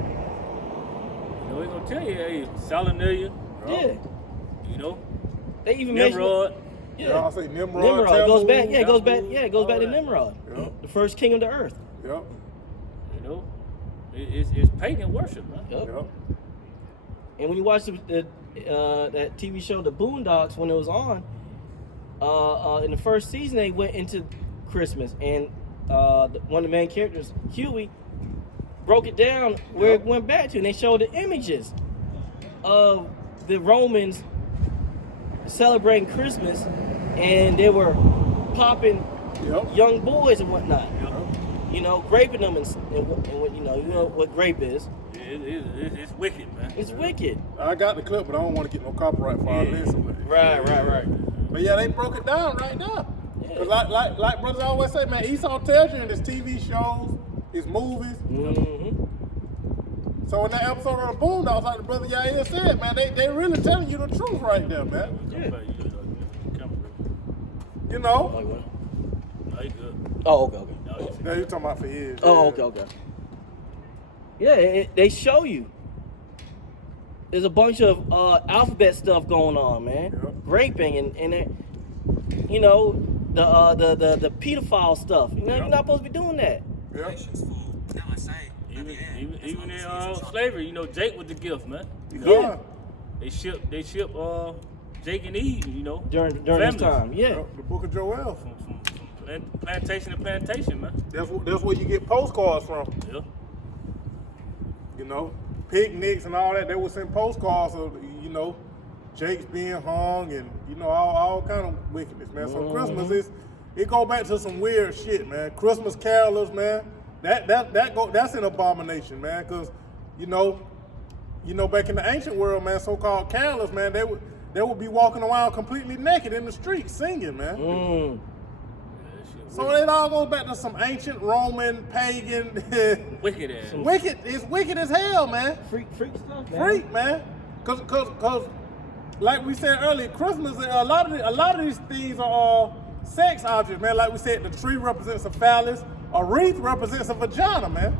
You know, they're gonna tell you, hey, Saturnalia. Yeah. You know, They even mention Nimrod. Yeah. Y'all say Nimrod. Nimrod goes back. Tammuz. Yeah, it goes back. Yeah, it goes back to all that. Nimrod, Yep. the first king of the earth. Yep. You know, it's pagan worship, man. Yep. Yep. And when you watch that TV show, The Boondocks, when it was on, in the first season, they went into Christmas, and one of the main characters, Huey, broke it down where it went back to, and they showed the images of the Romans celebrating Christmas, and they were popping young boys and whatnot. You know, raping them and what you know what grape is. It's wicked, man. It's wicked. I got the clip, but I don't want to get no copyright for our listen with it. Right. But yeah, they broke it down right now. Yeah. Cause like brothers always say, man, Esau tells you in his TV shows, his movies. Mm-hmm. So in that episode of the Boondocks, like the brother Yair said, man, they really telling you the truth right there, man. Yeah. You know? Like what? No, you good. Oh, okay. Now you're talking about for years. Oh, okay. Yeah, they show you. There's a bunch of alphabet stuff going on, man. Yep. Raping and you know the pedophile stuff. You know, you're not supposed to be doing that. Yep. Even in slavery, you know, Jake was the gift, man. Yeah. They ship Jake and Eve, you know, During this families. time, yeah. Yep. The Book of Joel. From plantation to plantation, man. That's where you get postcards from. Yeah. You know, picnics and all that. They would send postcards of, you know, Jake's being hung and, you know, all kind of wickedness, man. So Christmas it go back to some weird shit, man. Christmas carolers, man. That's an abomination, man. Cause, you know, back in the ancient world, man, so-called carolers, man, they would be walking around completely naked in the streets singing, man. So it all goes back to some ancient Roman, pagan, Wicked ass. wicked. It's wicked as hell, man. Freak stuff, man. Freak, man. Cause, like we said earlier, Christmas. A lot of these things are sex objects, man. Like we said, the tree represents a phallus. A wreath represents a vagina, man.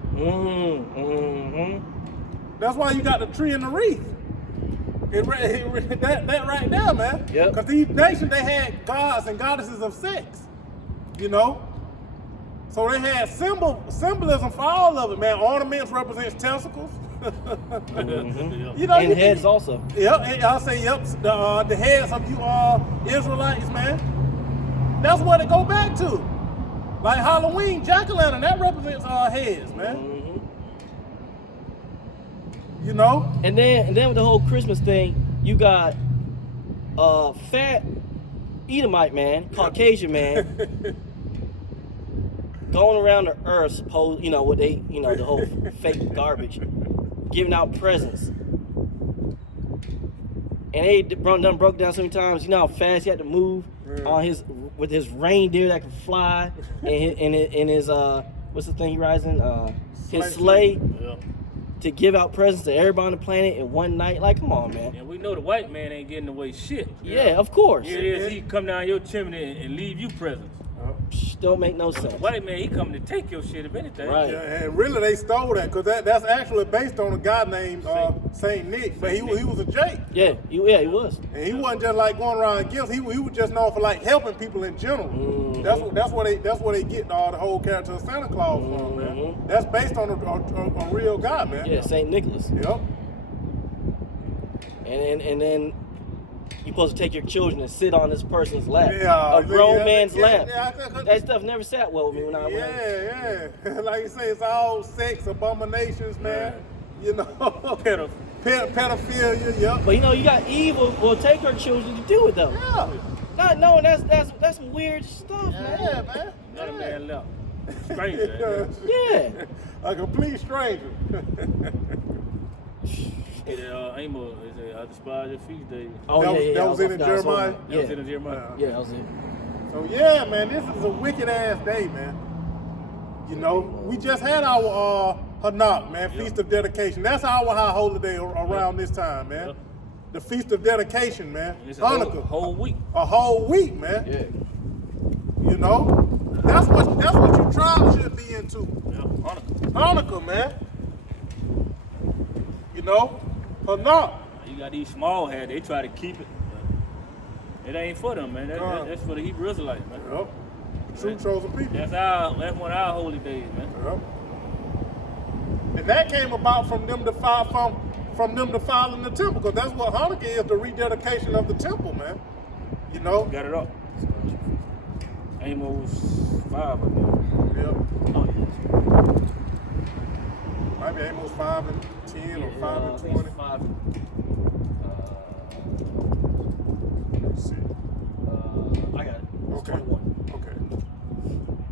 That's why you got the tree and the wreath. That right there, man. Yep. Because these nations, they had gods and goddesses of sex. You know? So they had symbolism for all of it, man. Ornaments represents testicles. You know, And heads also. Yep, I'll say the heads of you Israelites, man. That's what it go back to. Like Halloween, jack-o'-lantern, that represents our heads, man. You know? And then with the whole Christmas thing, you got fat Edomite man, Caucasian man, going around the earth, what they, the whole fake garbage, giving out presents. And they done broke down so many times. You know how fast he had to move on with his reindeer that could fly, and his what's the thing he rides in? His sleigh. Yeah. To give out presents to everybody on the planet in one night. Like, come on, man. And we know the white man ain't getting away shit. Yeah, of course. Here it is, he come down your chimney and leave you presents. Don't make no sense. The white man, he coming to take your shit if anything. Right. Yeah, and really they stole that because that's actually based on a guy named Saint Nick, but he was a Jake. Yeah, he was. And he wasn't just like going around gifts. He was just known for like helping people in general. Mm-hmm. That's where they get the whole character of Santa Claus from, man. That's based on a real guy, man. Yeah, Saint Nicholas. Yep. And then you're supposed to take your children and sit on this person's lap, Yeah, a grown man's lap. Yeah, that stuff never sat well with me when I went. Yeah. Like you say, it's all sex abominations, man. You know, pedophilia. Yep. But you got evil will take her children to do it though. Yeah. Not knowing that's some weird stuff, man. Yeah, man. Another man left. Stranger. Yeah. A complete stranger. Amos, I despise your feast days. Oh, that was in Jeremiah? That was in Jeremiah. Yeah, that was it. So yeah, man, this is a wicked ass day, man. You know, we just had our Hanukkah, man, Feast of Dedication. That's our high holiday around this time, man. Yep. The Feast of Dedication, man. It's Hanukkah. a whole week. A whole week, man. Yeah. You know, that's what your tribe should be into. Yeah, Hanukkah. Hanukkah, man. You know, Hanukkah. You got these small hats, they try to keep it. But it ain't for them, man. That's for the Hebrew Israelites, man. Yep. True chosen people. That's one of our holy days, man. Yep. And that came about from them defiling the temple, because that's what Hanukkah is, the rededication of the temple, man. You know? Got it up. Amos 5, I think. Yep. Oh, yes. Maybe Amos 5 and 10 or 5 and 20. 5. Let's see. I got it. It's Okay. 21. Okay.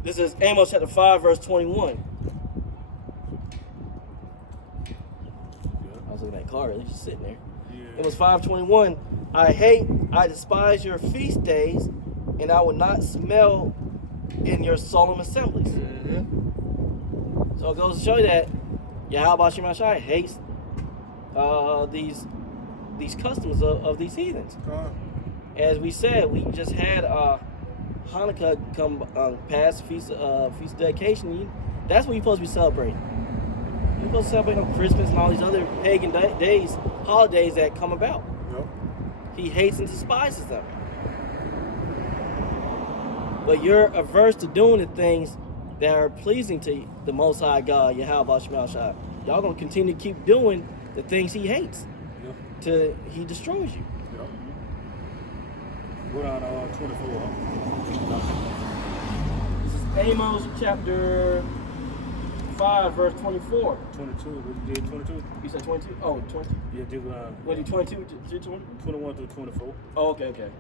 This is Amos chapter 5, verse 21. I was looking at Carter, he's just sitting there. Yeah. Amos 5:21. I despise your feast days, and I will not smell in your solemn assemblies. Mm-hmm. So it goes to show you that Yahweh Shemashai hates these customs of these heathens. As we said, we just had Hanukkah come past feast dedication. That's what you're supposed to be celebrating. You're supposed to celebrate on Christmas and all these other pagan days, holidays that come about. Yep. He hates and despises them. But you're averse to doing the things that are pleasing to the Most High God, Yahweh Shema Shai. Y'all gonna continue to keep doing the things He hates till He destroys you. Yep. Go down 24. This is Amos chapter 5, verse 24. 22. We did 22. You said 22? Oh, 20. Yeah, did What did 22 to 20? 21 through 24. Oh, okay.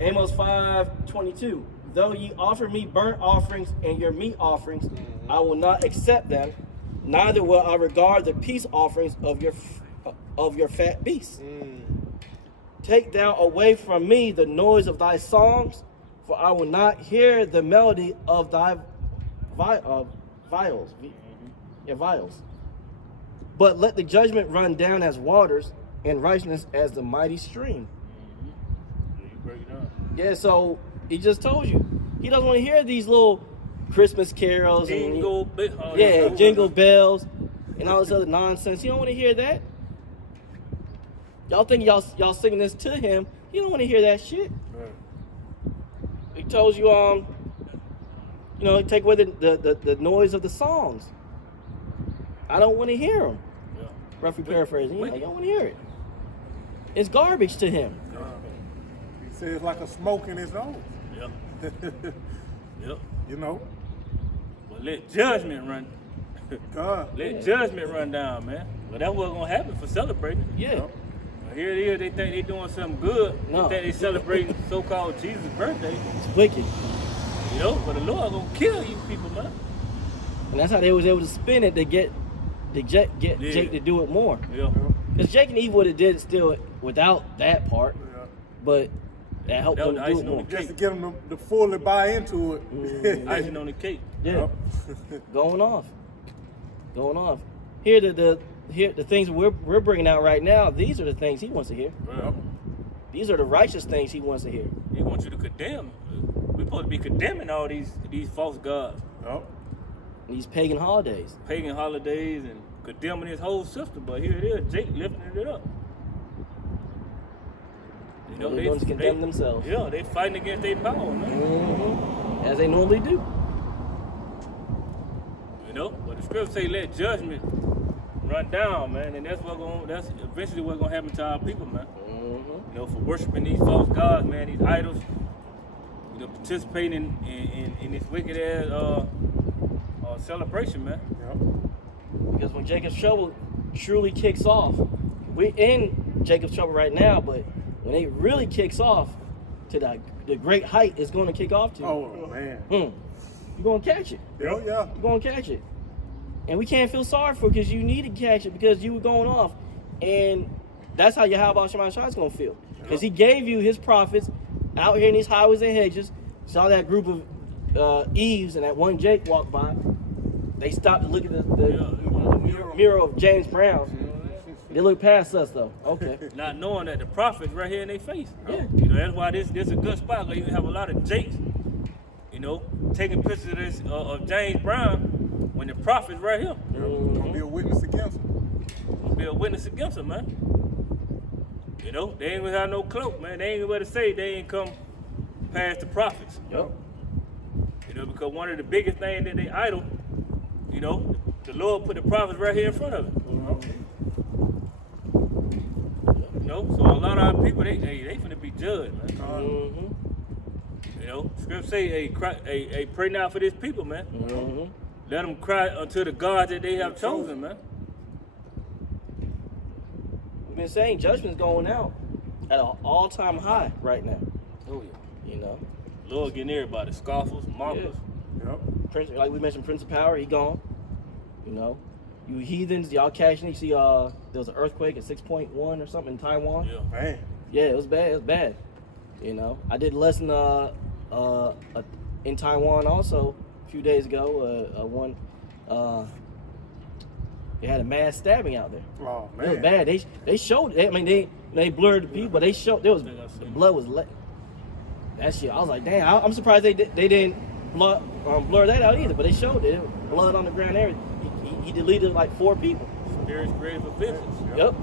Amos 5:22. Though ye offer me burnt offerings and your meat offerings, I will not accept them. Neither will I regard the peace offerings of your fat beasts. Take thou away from me the noise of thy songs, for I will not hear the melody of thy viols. But let the judgment run down as waters, and righteousness as the mighty stream. Yeah, you break it down. Yeah, so he just told you. He doesn't want to hear these little Christmas carols Jingle jingle bells and all this other nonsense. You don't want to hear that. Y'all think y'all singing this to him. You don't want to hear that shit. Right. He told you take away the noise of the songs. I don't want to hear them. Yeah. Roughly paraphrasing. You don't want to hear it. It's garbage to him. He says it's like a smoke in his nose. Yep. Yep. You know? Well, let judgment run. God. Let judgment run down, man. Well, that's what's gonna happen for celebrating. Yeah. Here it is. They think they doing something good. No. They think they celebrating so-called Jesus' birthday. It's wicked. You know, but the Lord gonna kill you people, man. And that's how they was able to spin it to get Jake to do it more. Yeah. Because Jake and Eve would have did it still without that part, but that helped them That to was do it icing on more. the Just to get them to fully buy into it. Icing on the cake. Yeah, going off. Here the things we're bringing out right now. These are the things he wants to hear. Well, These are the righteous things he wants to hear. he wants you to condemn. We're supposed to be condemning all these false gods, These pagan holidays. pagan holidays, and condemning his whole system. But here it is, Jake lifting it up. You know, They're going to condemn themselves. Yeah, they fighting against their power, man. As they normally do. You know, but the scripture say let judgment run down, man, and that's eventually what's gonna happen to our people, man. You know, for worshiping these false gods, man, these idols, you know, participating in this wicked ass celebration, man. Because when Jacob's trouble truly kicks off, we're in Jacob's trouble right now, but when it really kicks off to the great height it's going to kick off to, Oh, man. you're going to catch it. Yeah. You're going to catch it. And we can't feel sorry for it because you need to catch it because you were going off. And that's how Yahweh Shema Shai is going to feel. Because he gave you his prophets out here in these highways and hedges. Saw that group of Eves and that one Jake walked by. They stopped to look at the mural of James Brown. They look past us though. Okay. Not knowing that the prophet's right here in their face. Yeah. You know, that's why this is a good spot because you have a lot of Jakes, you know, taking pictures of this of James Brown when the prophet's right here. Gonna be a witness against him. Gonna be a witness against him, man. You know, they ain't gonna have no cloak, man. They ain't gonna say they ain't come past the prophets. Yep. You know, because one of the biggest things that they idol, you know, the Lord put the prophets right here in front of it. You know, so a lot of our people, they finna be judged, man. You know, scripture say, hey, pray now for this people, man. Let them cry unto the God that they have chosen, man. We've been saying judgment's going out at an all-time high right now. Oh yeah. You know, Lord getting everybody, scoffers, mockers. Prince, like we mentioned, Prince of Power, he gone. You know, you heathens, y'all catching it. You see, there was an earthquake at 6.1 or something in Taiwan. Yeah. Man. Yeah, it was bad. It was bad. You know, I did a lesson in Taiwan also a few days ago. They had a mass stabbing out there. Oh, It was man. bad. They showed. I mean, they blurred the people, but they showed the blood was. That shit. I was like, damn. I'm surprised they didn't blur that out either. But they showed it. Blood on the ground. Everything. He deleted like 4 people. Spirits created for vengeance. Yep.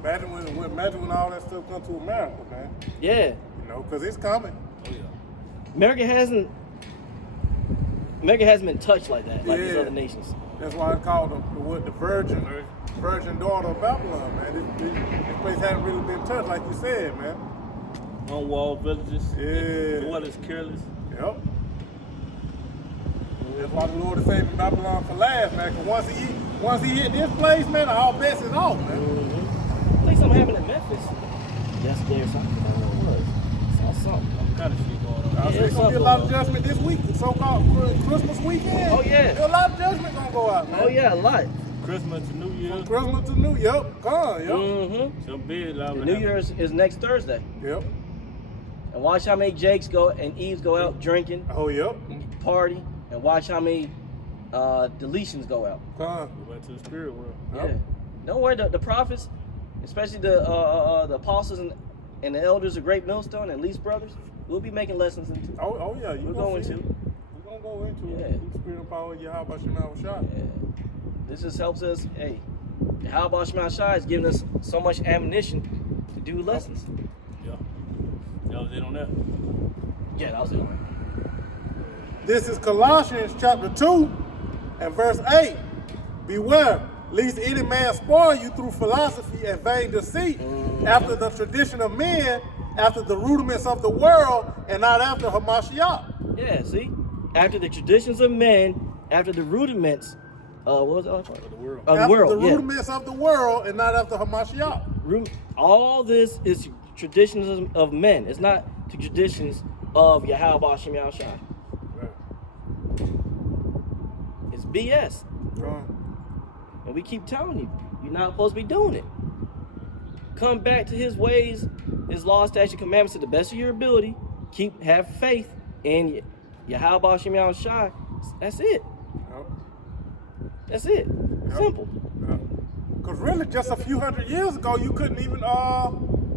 Imagine when all that stuff comes to America, man. Yeah. You know, because it's coming. Oh yeah. America hasn't been touched like that, like these other nations. That's why it's called the virgin daughter of Babylon, man. This place hasn't really been touched, like you said, man. Unwalled villages. Yeah. The water is careless. Yep. That's why the Lord is saving Babylon for last, man. Because once he hit this place, man, all bets is off, man. I think something happened in Memphis yesterday or something. I don't know what it was. Saw something. All kind of shit going on. There's going to be a lot of judgment this week, the so-called Christmas weekend. Oh, yeah. There's a lot of judgment going to go out, man. Oh yeah, a lot. Christmas to New Year. Christmas to New Year. Yep. Gone, yep. Some big The New Year is next Thursday. Yep. And watch how many Jakes go and Eves go out drinking, Oh, yep. party, and watch how many deletions go out. Gone. We went to the spirit world. Yep. Yeah. Don't worry, the prophets, especially the apostles and the elders of Great Millstone and Least Brothers, we'll be making lessons into. Oh yeah. We're going to. We're going to go into Yeah. it. The spirit and power of Yahweh Shema Shai. Yeah. This just helps us. Hey, how about Shema Shai is giving us so much ammunition to do lessons. Yeah. That was it on that. Yeah, that was it. This is Colossians chapter 2 and verse 8. Beware, lest any man spoil you through philosophy and vain deceit, after the tradition of men, after the rudiments of the world, and not after Hamashiach. Yeah, see? After the traditions of men, after the rudiments, what was the other part? For the world. Of the After world, the yeah. rudiments of the world, and not after Hamashiach. All this is traditions of men. It's not the traditions of Yahweh Shem Yahushua. It's BS. And we keep telling you, you're not supposed to be doing it. Come back to his ways, his law, statute, commandments to the best of your ability. Have faith in Yahweh Shem Yahushua. That's it. That's it. Simple. Because really, just a few hundred years ago, you couldn't even,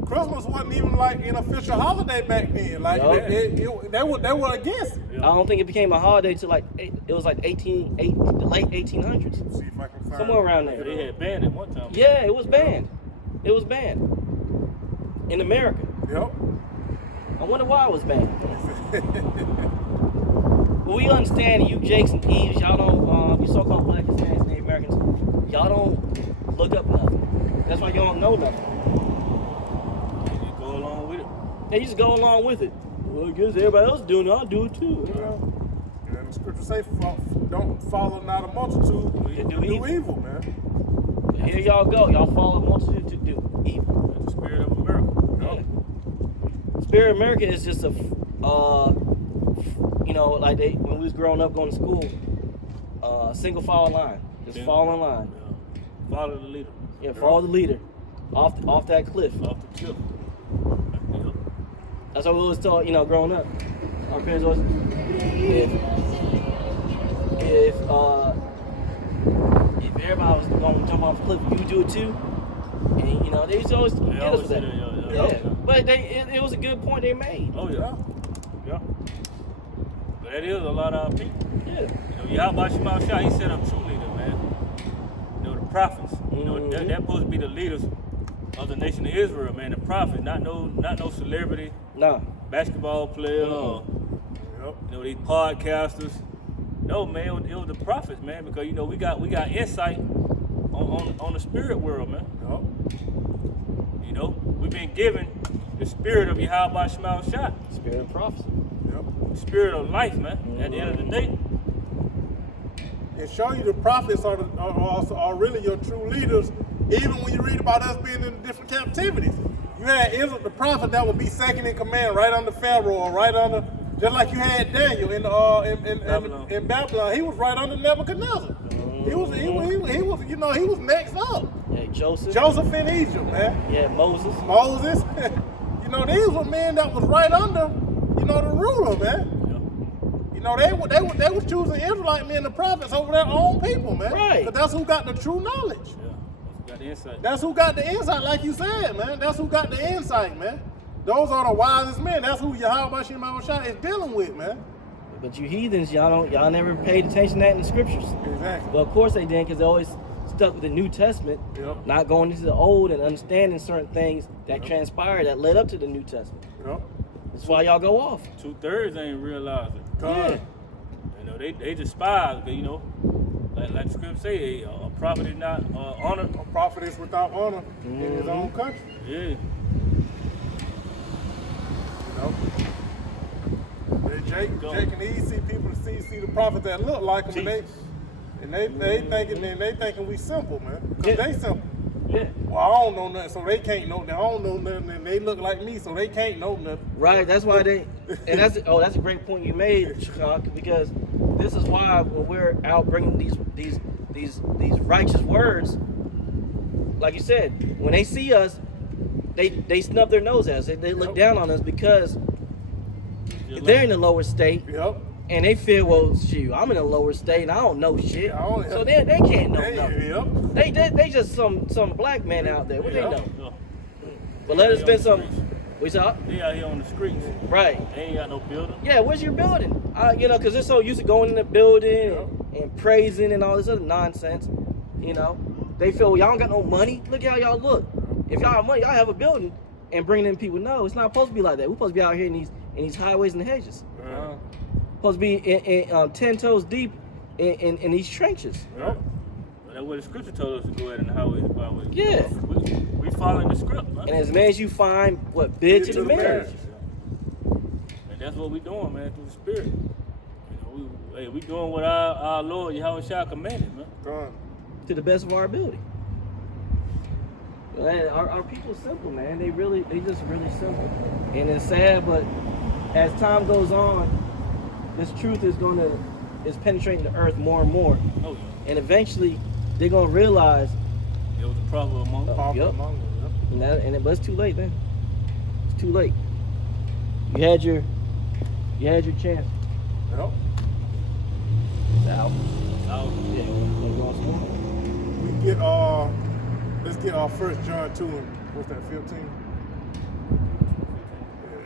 Christmas wasn't even like an official holiday back then. Like, they were against it. I don't think it became a holiday till like, it was like the late 1800s. See if I can find Somewhere around there. They had banned it one time. Yeah, it was banned. It was banned. In America. Yep. I wonder why it was banned. Well, we understand you Jakes and Eves, y'all don't, you so-called Black Hispanics, Native Americans, y'all don't look up nothing. That's why y'all don't know nothing. You just go along with it. They just go along with it. Well, I guess everybody else doing it, I'll do it too. And the scriptures say, don't follow not a multitude To do evil, man. But here y'all go. Y'all follow a multitude to do evil. That's the spirit of America. Yeah. Spirit of America is just a, like when we was growing up going to school, single file line. Just fall in line. Yeah. Follow the leader. Yeah, follow the leader. Off that cliff. Off the cliff. That's what we was taught, growing up. Our parents always, if everybody was going to jump off the cliff, you would do it too. And they used to always get us with that. Yeah. But it was a good point they made. Oh yeah. Yeah. But that is a lot of our people. Yeah. Yahweh Shem Yahushua, he set up true leaders, man. The prophets. They're supposed to be the leaders of the nation of Israel, man. The prophets, not no celebrity, No. basketball player, or these podcasters. No, man, it was the prophets, man, because we got insight on the spirit world, man. We've been given the spirit of Yahweh Shem Yahushua. Spirit of prophecy. The spirit of life, man. At the end of the day. And show you the prophets are really your true leaders, even when you read about us being in different captivities. You had Israel, the prophet, that would be second in command, right under Pharaoh, or right under, just like you had Daniel in Babylon. He was right under Nebuchadnezzar. He was next up. Yeah, Joseph in Egypt, man. Yeah, Moses. These were men that was right under, the ruler, man. They was choosing Israelite men, the prophets, over their own people, man. Right. Because that's who got the true knowledge. Yeah, got the insight. That's who got the insight, like you said, man. That's who got the insight, man. Those are the wisest men. That's who Yahweh Shem Yahushua is dealing with, man. But you heathens, y'all never paid attention to that in the scriptures. Exactly. Well, of course they didn't, because they always stuck with the New Testament, not going into the Old and understanding certain things that transpired that led up to the New Testament. That's why y'all go off. 2/3 ain't realizing. Yeah. They despise, like the scripture say, a prophet is not honored. A prophet is without honor in his own country. Yeah. Jake and Eve see people see the prophet that look like them, and they thinking we simple, man. Because they simple. Yeah. Well, I don't know nothing, so they can't know. I don't know nothing, and they look like me, so they can't know nothing. Right. That's why and that's a great point you made, Chuck, because this is why when we're out bringing these righteous words, like you said, when they see us, they snub their nose at us. They look down on us because they're in the lower state. And they feel, well, shoot, I'm in a lower state and I don't know shit. So they can't know nothing. They just some black man out there. What they know? But let us spend some. We saw. They out here on the streets. Right. They ain't got no building. Yeah, where's your building? Because they're so used to going in the building and praising and all this other nonsense. They feel, well, y'all don't got no money. Look at how y'all look. If y'all have money, y'all have a building and bringing in people. No, it's not supposed to be like that. We're supposed to be out here in these highways and hedges. Supposed to be in 10 toes deep in these trenches. But that's what the scripture told us to go at in the highways and byways. Yeah. We following the script, man. And as many as you find, bid to the marriage. And that's what we doing, man, through the spirit. We doing what our Lord Yahweh Shah commanded, man. To the best of our ability. Man, our people are simple, man. They just really simple. And it's sad, but as time goes on, this truth is penetrating the earth more and more. Oh, yeah. And eventually, they're gonna realize It was a problem among them. Yep. But it's too late, man. It's too late. You had your chance. Yep. It's out. Oh, Yeah. Wanna go on some more? We get let's get our 1 John 2 and what's that, 15? Yeah,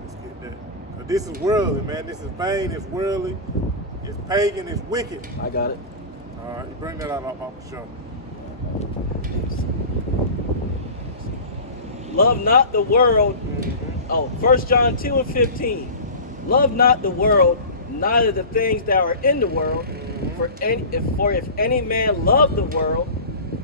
let's get that. 'Cause this is worldly, man. This is vain, it's worldly, it's pagan, it's wicked. I got it. All right, bring that out, Papa Sean. Love not the world. Mm-hmm. Oh, 1 John 2 and 15. Love not the world, neither the things that are in the world. Mm-hmm. For if any man love the world,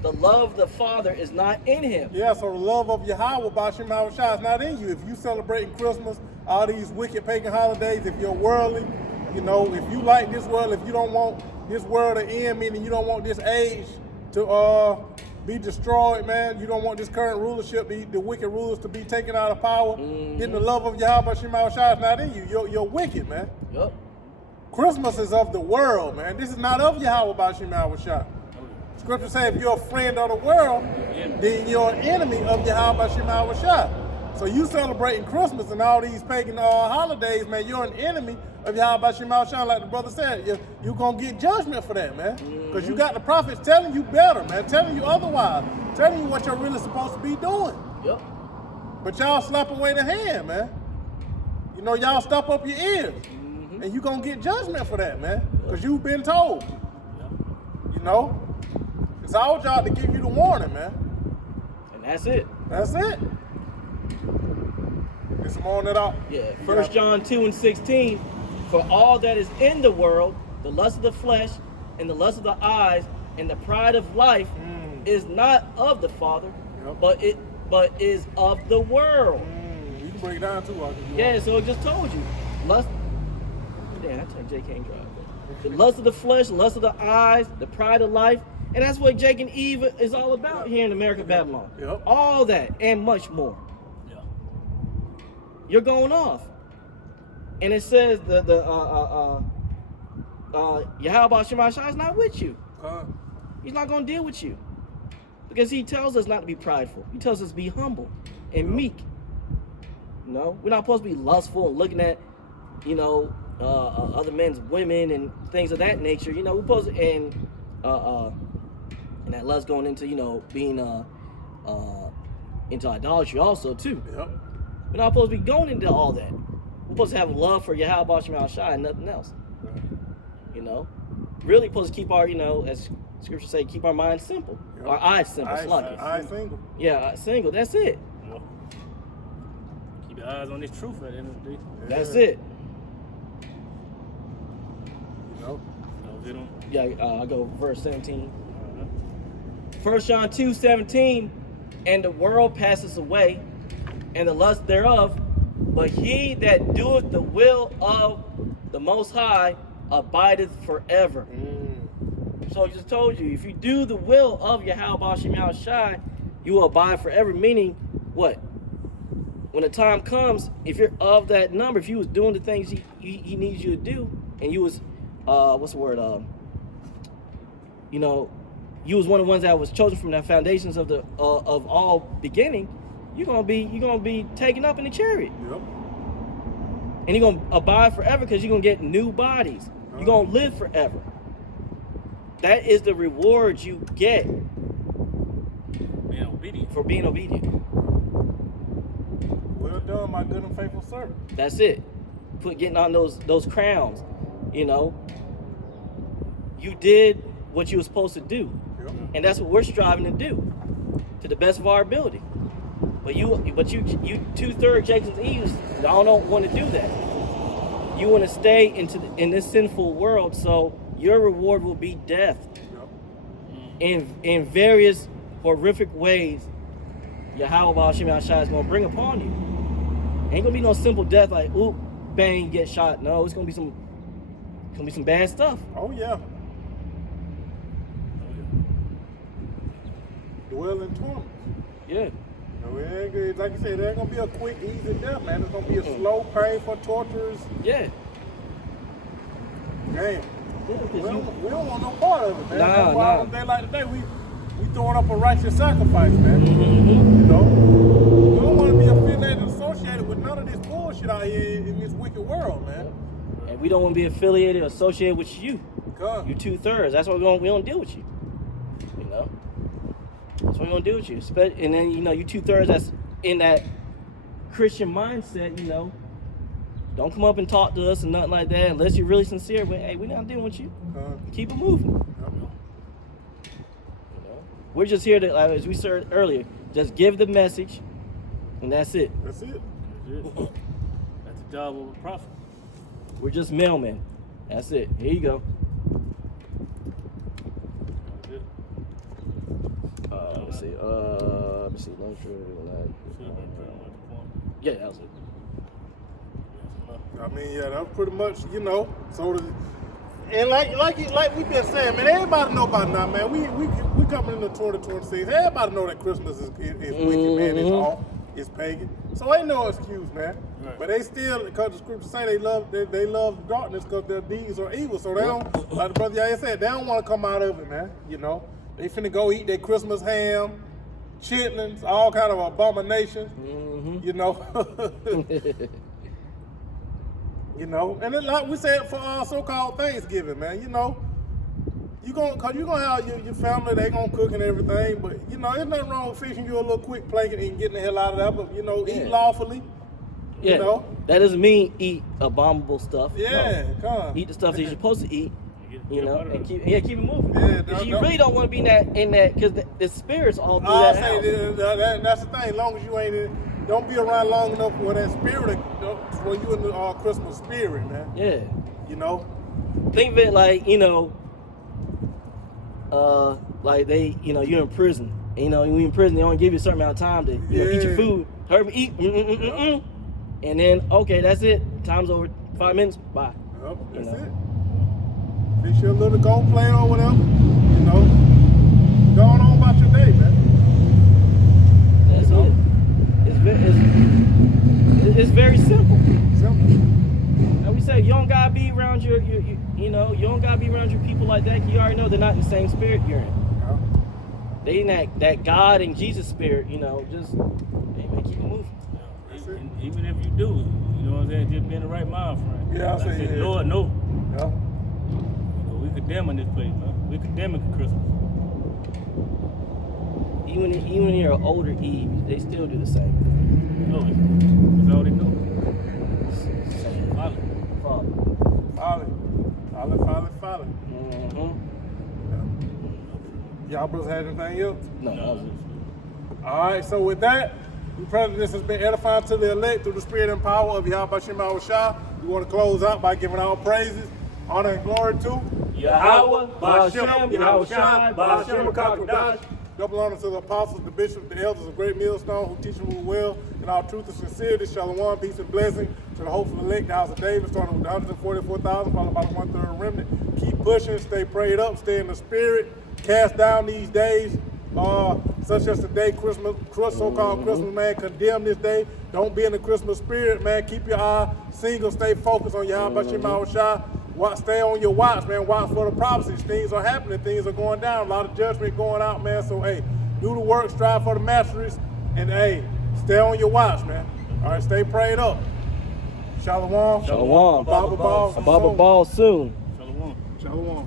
the love of the Father is not in him. Yeah, so the love of Yahweh Bashim Shai is not in you. If you celebrating Christmas, all these wicked pagan holidays, if you're worldly, you know, if you like this world, if you don't want this world to end, meaning you don't want this age to be destroyed, man. You don't want this current rulership, the wicked rulers to be taken out of power. Mm-hmm. Then the love of Yahweh Shai is not in you. You're wicked, man. Yup. Christmas is of the world, man. This is not of Yahweh Bashim Shai. Scripture says if you're a friend of the world, then you're an enemy of Yahweh Bashim Shai. So you celebrating Christmas and all these pagan holidays, man, you're an enemy of Yahweh Bashim Shai, like the brother said. You're going to get judgment for that, man. Because you got the prophets telling you better, man, telling you otherwise, telling you what you're really supposed to be doing. Yep. But y'all slap away the hand, man. You know, y'all stop up your ears. And you're going to get judgment for that, man. Because you've been told. You know? It's our job to give you the warning, man. And that's it. That's it. Get some on that out. Yeah. 1 John 2 and 16. For all that is in the world, the lust of the flesh, and the lust of the eyes, and the pride of life, is not of the Father, but is of the world. You can break it down too. Yeah, so it just told you. Lust. Damn, I turned Jay can't drive. The lust of the flesh, the lust of the eyes, the pride of life. And that's what Jake and Eve is all about here in America, Babylon. Yep. All that and much more. yeah. You're going off. And it says Yahweh Shema Shai is not with you. He's not going to deal with you. Because he tells us not to be prideful. He tells us to be humble and meek. You know, we're not supposed to be lustful and looking at, you know, other men's women and things of that nature. You know, we're supposed to, and that lust going into, you know, being into idolatry also too. Yep. We're not supposed to be going into all that. We're supposed to have love for Yahweh Shema Shai and nothing else. You know, really supposed to keep our, you know, as Scripture say, keep our minds simple, our eyes simple. Eyes single. Yeah, single. That's it. Yeah. Keep your eyes on this truth at the end of the day. That's it. You know. Yeah, I go verse 17. 1 John 2:17, and the world passes away, and the lust thereof, but he that doeth the will of the Most High abideth forever. So I just told you, if you do the will of Yahweh Shema Shai, you will abide forever. Meaning, what? When the time comes, if you're of that number, if you was doing the things he needs you to do, and you was, what's the word? You know, you was one of the ones that was chosen from the foundations of the of all beginning. You're gonna be taken up in the chariot. Yep. And you're gonna abide forever because you're gonna get new bodies. You're gonna live forever. That is the reward you get for being obedient. Well done, my good and faithful servant. That's it. Getting on those crowns. You know, you did what you were supposed to do, and that's what we're striving to do, to the best of our ability. But you 2/3 Jacobs and Eves, y'all don't want to do that. You want to stay in this sinful world, so your reward will be death. In various horrific ways, Yahweh Shema Shai is going to bring upon you. Ain't gonna be no simple death like oop, bang, get shot. No, it's gonna be some bad stuff. Oh yeah. Dwell in torment. Yeah. No, it ain't good. Like you said, it ain't gonna be a quick, easy death, man. It's gonna be a slow, painful, torturous Yeah. game. Yeah, We don't want no part of it, man. Nah, That's why nah. on a day like today, we throwing up a righteous sacrifice, man. Mm-hmm. You know? We don't want to be affiliated and associated with none of this bullshit out here in this wicked world, man. And we don't want to be affiliated or associated with you. God. You 2/3. That's what we don't deal with you. You know? That's what we don't deal with you. And then, you know, you 2/3 that's in that Christian mindset, you know. Don't come up and talk to us and nothing like that unless you're really sincere. But, hey, we're not dealing with you. Keep it moving. Yep. You know? We're just here to, like, as we said earlier, just give the message, and that's it. That's it. That's the job of a prophet. We're just mailmen. That's it. Here you go. That's it. Let me see. Long yeah, that was it. I mean, yeah, that was pretty much, you know, and like we've been saying, man, everybody know about now, man. We coming into 2026. Everybody know that Christmas is wicked, man. It's off, it's pagan. So ain't no excuse, man. Right. But they still, because the scriptures say they love darkness because their deeds are evil. So they don't, like the brother Yaya said, they don't want to come out of it, man. You know, they finna go eat their Christmas ham, chitlins, all kind of abominations. Mm-hmm. You know. You know, and then like we said for so-called Thanksgiving, man, you know, cause you gonna have your family, they gonna cook and everything, but you know, there's nothing wrong with fixing you a little quick plate and getting the hell out of that, but you know, eat lawfully. Yeah. You know? That doesn't mean eat abominable stuff. Yeah, No. come on. Eat the stuff that you're supposed to eat. You know, and keep it moving. Yeah, Because you really don't want to be in that, because the spirits all through I'll that say house. that's the thing. As long as you don't be around long enough for that spirit, for you in the Christmas spirit, man. Yeah. You know. Think of it like, you know, like they, you know, you're in prison. And, you know, when you're in prison, they only give you a certain amount of time to, you know, eat your food. Hurry up, eat. And then, okay, that's it. Time's over. 5 minutes. Bye. Yep, that's You know? it. Fix your little gold play or whatever. You know. Go on about your day, man. That's it. It's very simple. Simple. And we say you don't gotta be around your you know, you don't gotta be around your people like that. 'Cause you already know they're not in the same spirit you're in. Yeah. They in that God and Jesus spirit, you know, just hey man, keep it moving. Even if you do, you know what I'm saying, just be in the right mind frame. Yeah, I say, yeah. Lord, no. Yeah. You know, we condemning this place, man. We condemning Christmas. Even when you're an older Eve, they still do the same thing. No, that's all they know. Follow. Mm-hmm. Y'all brothers had anything else? No, that was it. All right, so with that, we pray that this has been edifying to the elect through the spirit and power of Yahweh Shema Shah. We want to close out by giving our praises, honor, and glory to Yahweh, Ba'ashem, Yahweh Shai, Ba'ashem, Kakodash. Double honor to the apostles, the bishops, the elders of Great Millstone, who teach and rule well in all truth and sincerity. Shalom, peace and blessing to the hopeful elect, the house of David, starting with 144,000, followed by the 1/3 remnant. Keep pushing, stay prayed up, stay in the spirit, cast down these days, such as today, so-called Christmas, man. Condemn this day. Don't be in the Christmas spirit, man. Keep your eye single, stay focused on Yahweh Shema Shah. Stay on your watch, man. Watch for the prophecies. Things are happening. Things are going down. A lot of judgment going out, man. So, hey, do the work, strive for the masteries, and, hey, stay on your watch, man. All right, stay prayed up. Shalom. Shalom. Baba Ball soon. Shalom. Shalom.